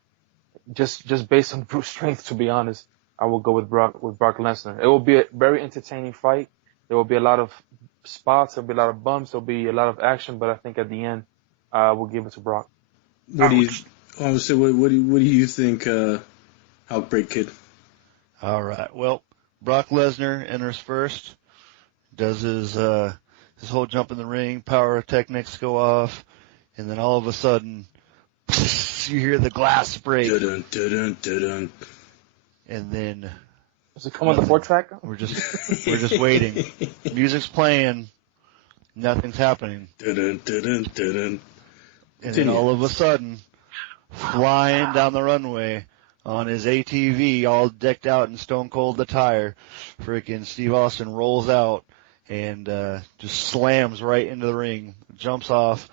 Just based on brute strength, to be honest, I will go with Brock Lesnar. It will be a very entertaining fight. There will be a lot of spots. There'll be a lot of bumps. There'll be a lot of action. But I think at the end, we'll give it to Brock. What do you think, Outbreak Kid? All right. Well, Brock Lesnar enters first. Does his whole jump in the ring, power techniques go off, and then all of a sudden, you hear the glass break. Dun, dun, dun, dun, dun. And then does it come on the 4-track? We're just waiting. Music's playing, nothing's happening. Dun, dun, dun, dun, dun. And then all of a sudden, flying down the runway on his ATV, all decked out in Stone Cold attire, freaking Steve Austin rolls out and just slams right into the ring, jumps off,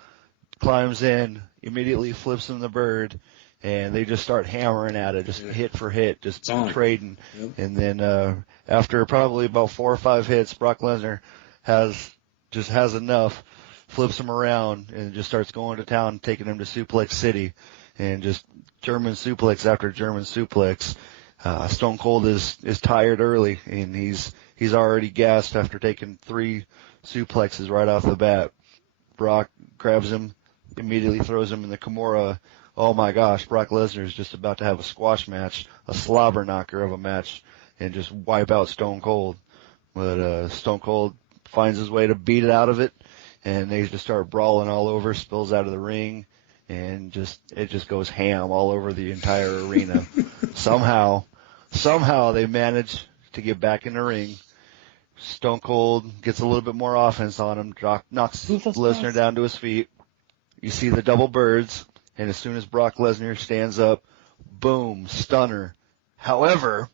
climbs in, immediately flips him the bird, and they just start hammering at it, just hit for hit, just trading. Yep. And then after probably about 4 or 5 hits, Brock Lesnar has enough, flips him around, and just starts going to town, taking him to Suplex City, and just German suplex after German suplex. Stone Cold is tired early, and he's already gassed after taking 3 suplexes right off the bat. Brock grabs him, immediately throws him in the Kimura. Oh my gosh, Brock Lesnar is just about to have a squash match, a slobber knocker of a match, and just wipe out Stone Cold. But Stone Cold finds his way to beat it out of it, and they just start brawling all over, spills out of the ring, and it just goes ham all over the entire arena. Somehow they manage to get back in the ring. Stone Cold gets a little bit more offense on him, knocks Lesnar down to his feet. You see the double birds, and as soon as Brock Lesnar stands up, boom, stunner. However,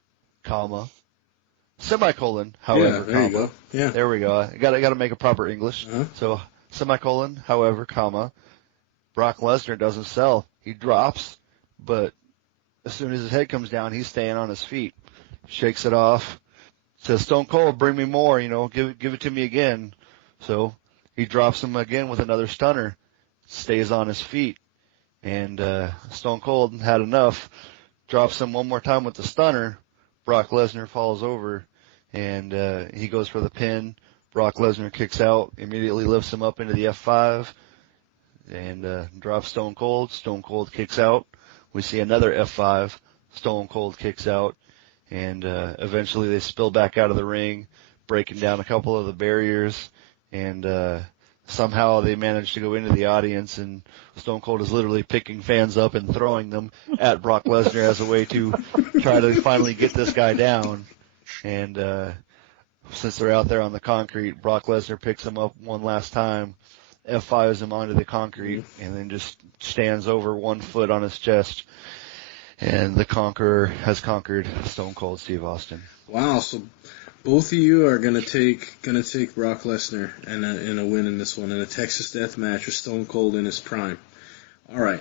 semicolon, however, there you go. Yeah. There we go. I gotta make a proper English. Uh-huh. So, semicolon, however, Brock Lesnar doesn't sell. He drops, but as soon as his head comes down, he's staying on his feet. Shakes it off. Says, Stone Cold, bring me more, give it to me again. So, he drops him again with another stunner. Stays on his feet. And, Stone Cold had enough. Drops him one more time with the stunner. Brock Lesnar falls over, and he goes for the pin. Brock Lesnar kicks out, immediately lifts him up into the F5, and drops Stone Cold. Stone Cold kicks out. We see another F5. Stone Cold kicks out, and eventually they spill back out of the ring, breaking down a couple of the barriers, and somehow they manage to go into the audience, and Stone Cold is literally picking fans up and throwing them at Brock Lesnar as a way to try to finally get this guy down. And since they're out there on the concrete, Brock Lesnar picks him up one last time, F5s him onto the concrete, and then just stands over 1 foot on his chest. And the Conqueror has conquered Stone Cold Steve Austin. Wow, so both of you are gonna take Brock Lesnar in a win in this one, in a Texas Death Match with Stone Cold in his prime. All right.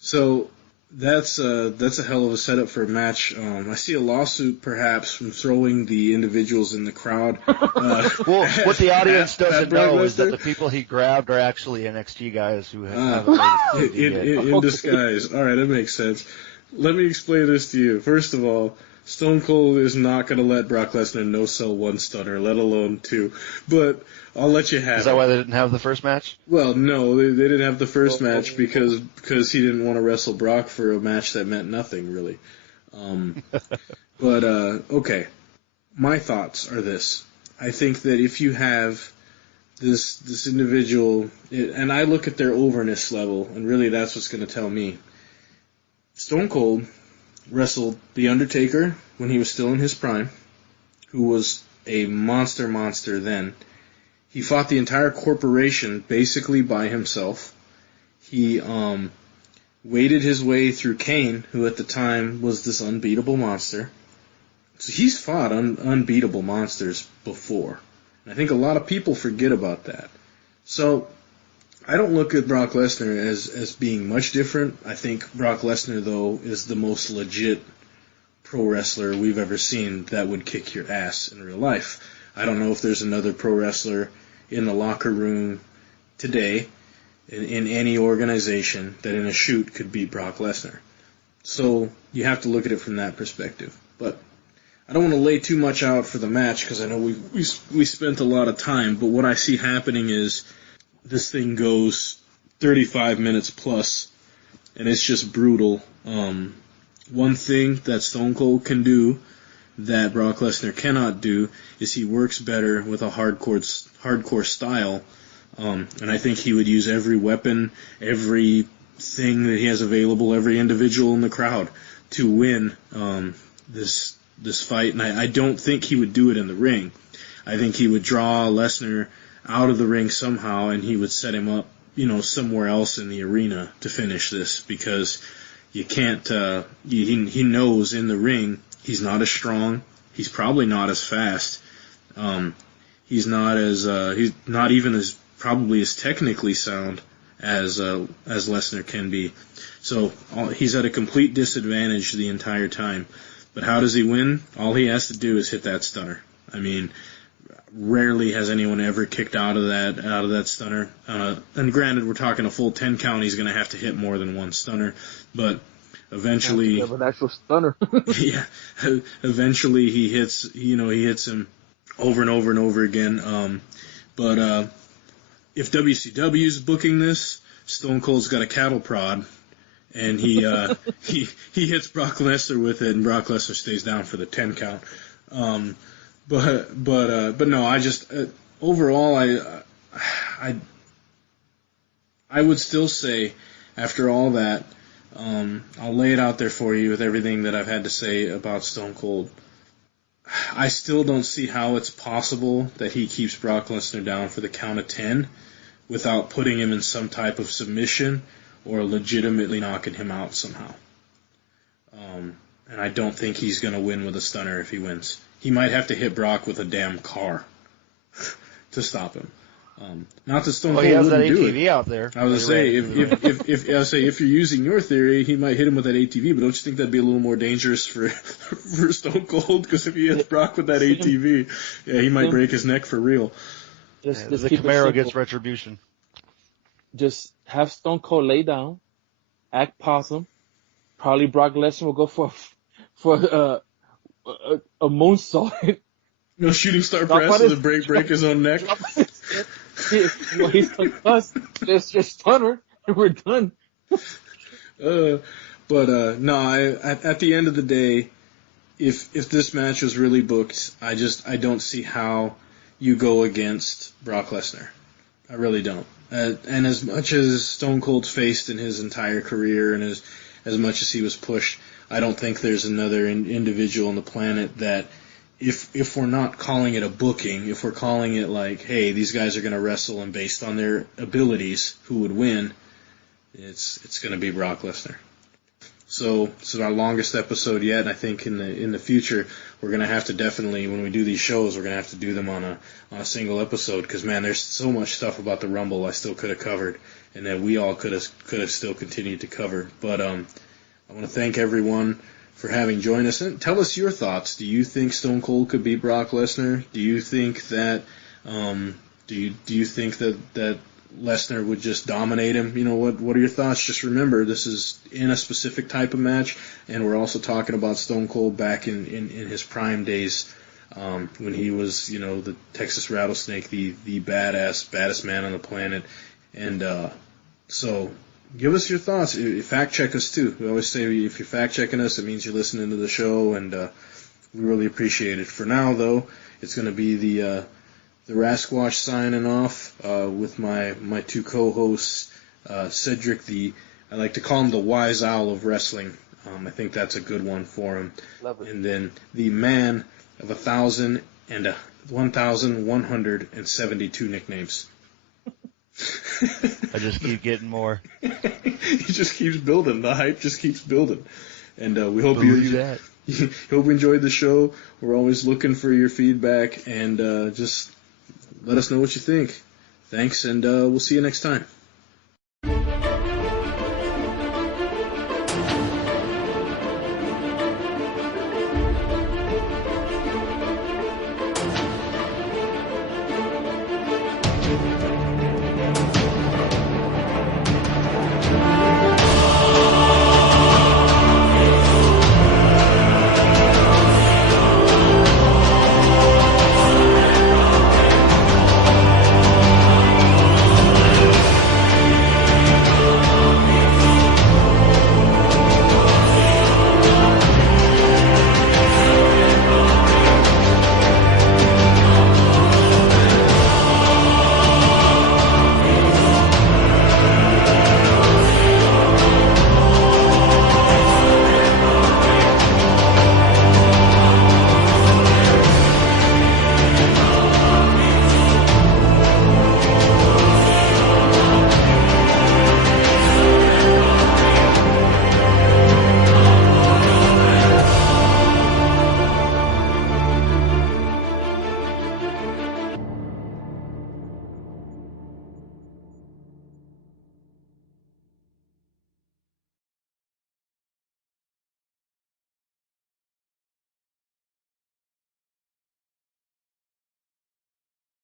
So that's a hell of a setup for a match. I see a lawsuit perhaps from throwing the individuals in the crowd. Well, what the audience doesn't know is that the people he grabbed are actually NXT guys who haven't made it in disguise. All right, that makes sense. Let me explain this to you. First of all, Stone Cold is not going to let Brock Lesnar no-sell 1 stunner, let alone 2. But I'll let you have it. Is that why they didn't have the first match? Well, no, they didn't have the first match because he didn't want to wrestle Brock for a match that meant nothing, really. But, okay. My thoughts are this. I think that if you have this individual, and I look at their overness level, and really that's what's going to tell me. Stone Cold wrestled The Undertaker when he was still in his prime, who was a monster then. He fought the entire corporation basically by himself. He waded his way through Kane, who at the time was this unbeatable monster. So he's fought unbeatable monsters before. And I think a lot of people forget about that. So I don't look at Brock Lesnar as being much different. I think Brock Lesnar, though, is the most legit pro wrestler we've ever seen that would kick your ass in real life. I don't know if there's another pro wrestler in the locker room today in any organization that in a shoot could beat Brock Lesnar. So you have to look at it from that perspective. But I don't want to lay too much out for the match because I know we spent a lot of time, but what I see happening is this thing goes 35 minutes plus, and it's just brutal. One thing that Stone Cold can do that Brock Lesnar cannot do is he works better with a hardcore style, and I think he would use every weapon, everything that he has available, every individual in the crowd to win this fight, and I don't think he would do it in the ring. I think he would draw Lesnar out of the ring somehow, and he would set him up, somewhere else in the arena to finish this, because you can't, he knows in the ring he's not as strong, he's probably not as fast, he's not even as probably as technically sound as Lesnar can be. So he's at a complete disadvantage the entire time. But how does he win? All he has to do is hit that stunner. I mean, rarely has anyone ever kicked out of that stunner. And granted, we're talking a full 10 count. He's going to have to hit more than 1 stunner, but eventually, have an actual stunner. Yeah, eventually he hits him over and over and over again. But if WCW's booking this, Stone Cold's got a cattle prod, and he hits Brock Lesnar with it, and Brock Lesnar stays down for the 10 count. But no, I just overall I would still say after all that, I'll lay it out there for you with everything that I've had to say about Stone Cold. I still don't see how it's possible that he keeps Brock Lesnar down for the count of 10 without putting him in some type of submission or legitimately knocking him out somehow. And I don't think he's going to win with a stunner if he wins. He might have to hit Brock with a damn car to stop him. Not that Stone Cold wouldn't do it. He has that ATV out there. I was gonna say if you're using your theory, he might hit him with that ATV. But don't you think that'd be a little more dangerous for Stone Cold? Because if he hits Brock with that ATV, yeah, he might break his neck for real. Just the keep Camaro gets retribution. Just have Stone Cold lay down, act possum. Probably Brock Lesnar will go for a moonsault. No shooting star press to break his own neck. He's concussed. Just stunner, and we're done. No, at the end of the day, if this match was really booked, I don't see how you go against Brock Lesnar. I really don't. And as much as Stone Cold's faced in his entire career, and as much as he was pushed, I don't think there's another individual on the planet that, if we're not calling it a booking, if we're calling it like, hey, these guys are going to wrestle and based on their abilities, who would win, it's going to be Brock Lesnar. So this is our longest episode yet, and I think in the future we're going to have to definitely, when we do these shows, we're going to have to do them on a single episode, because man, there's so much stuff about the Rumble I still could have covered, and that we all could have still continued to cover. But I want to thank everyone for having joined us. And tell us your thoughts. Do you think Stone Cold could beat Brock Lesnar? Do you think that do you think that Lesnar would just dominate him? You know, what are your thoughts? Just remember, this is in a specific type of match, and we're also talking about Stone Cold back in his prime days, when he was, you know, the Texas Rattlesnake, the baddest man on the planet. And so give us your thoughts. Fact check us too. We always say if you're fact checking us, it means you're listening to the show, and we really appreciate it. For now, though, it's going to be the RATHSQUATCH signing off with my two co-hosts, Cedric, I like to call him the Wise Owl of Wrestling. I think that's a good one for him. Love it. And then the man of 1,172 nicknames. I just keep getting more. He just keeps building. The hype just keeps building. And we hope you hope you enjoyed the show. We're always looking for your feedback, and just let us know what you think. Thanks, and we'll see you next time.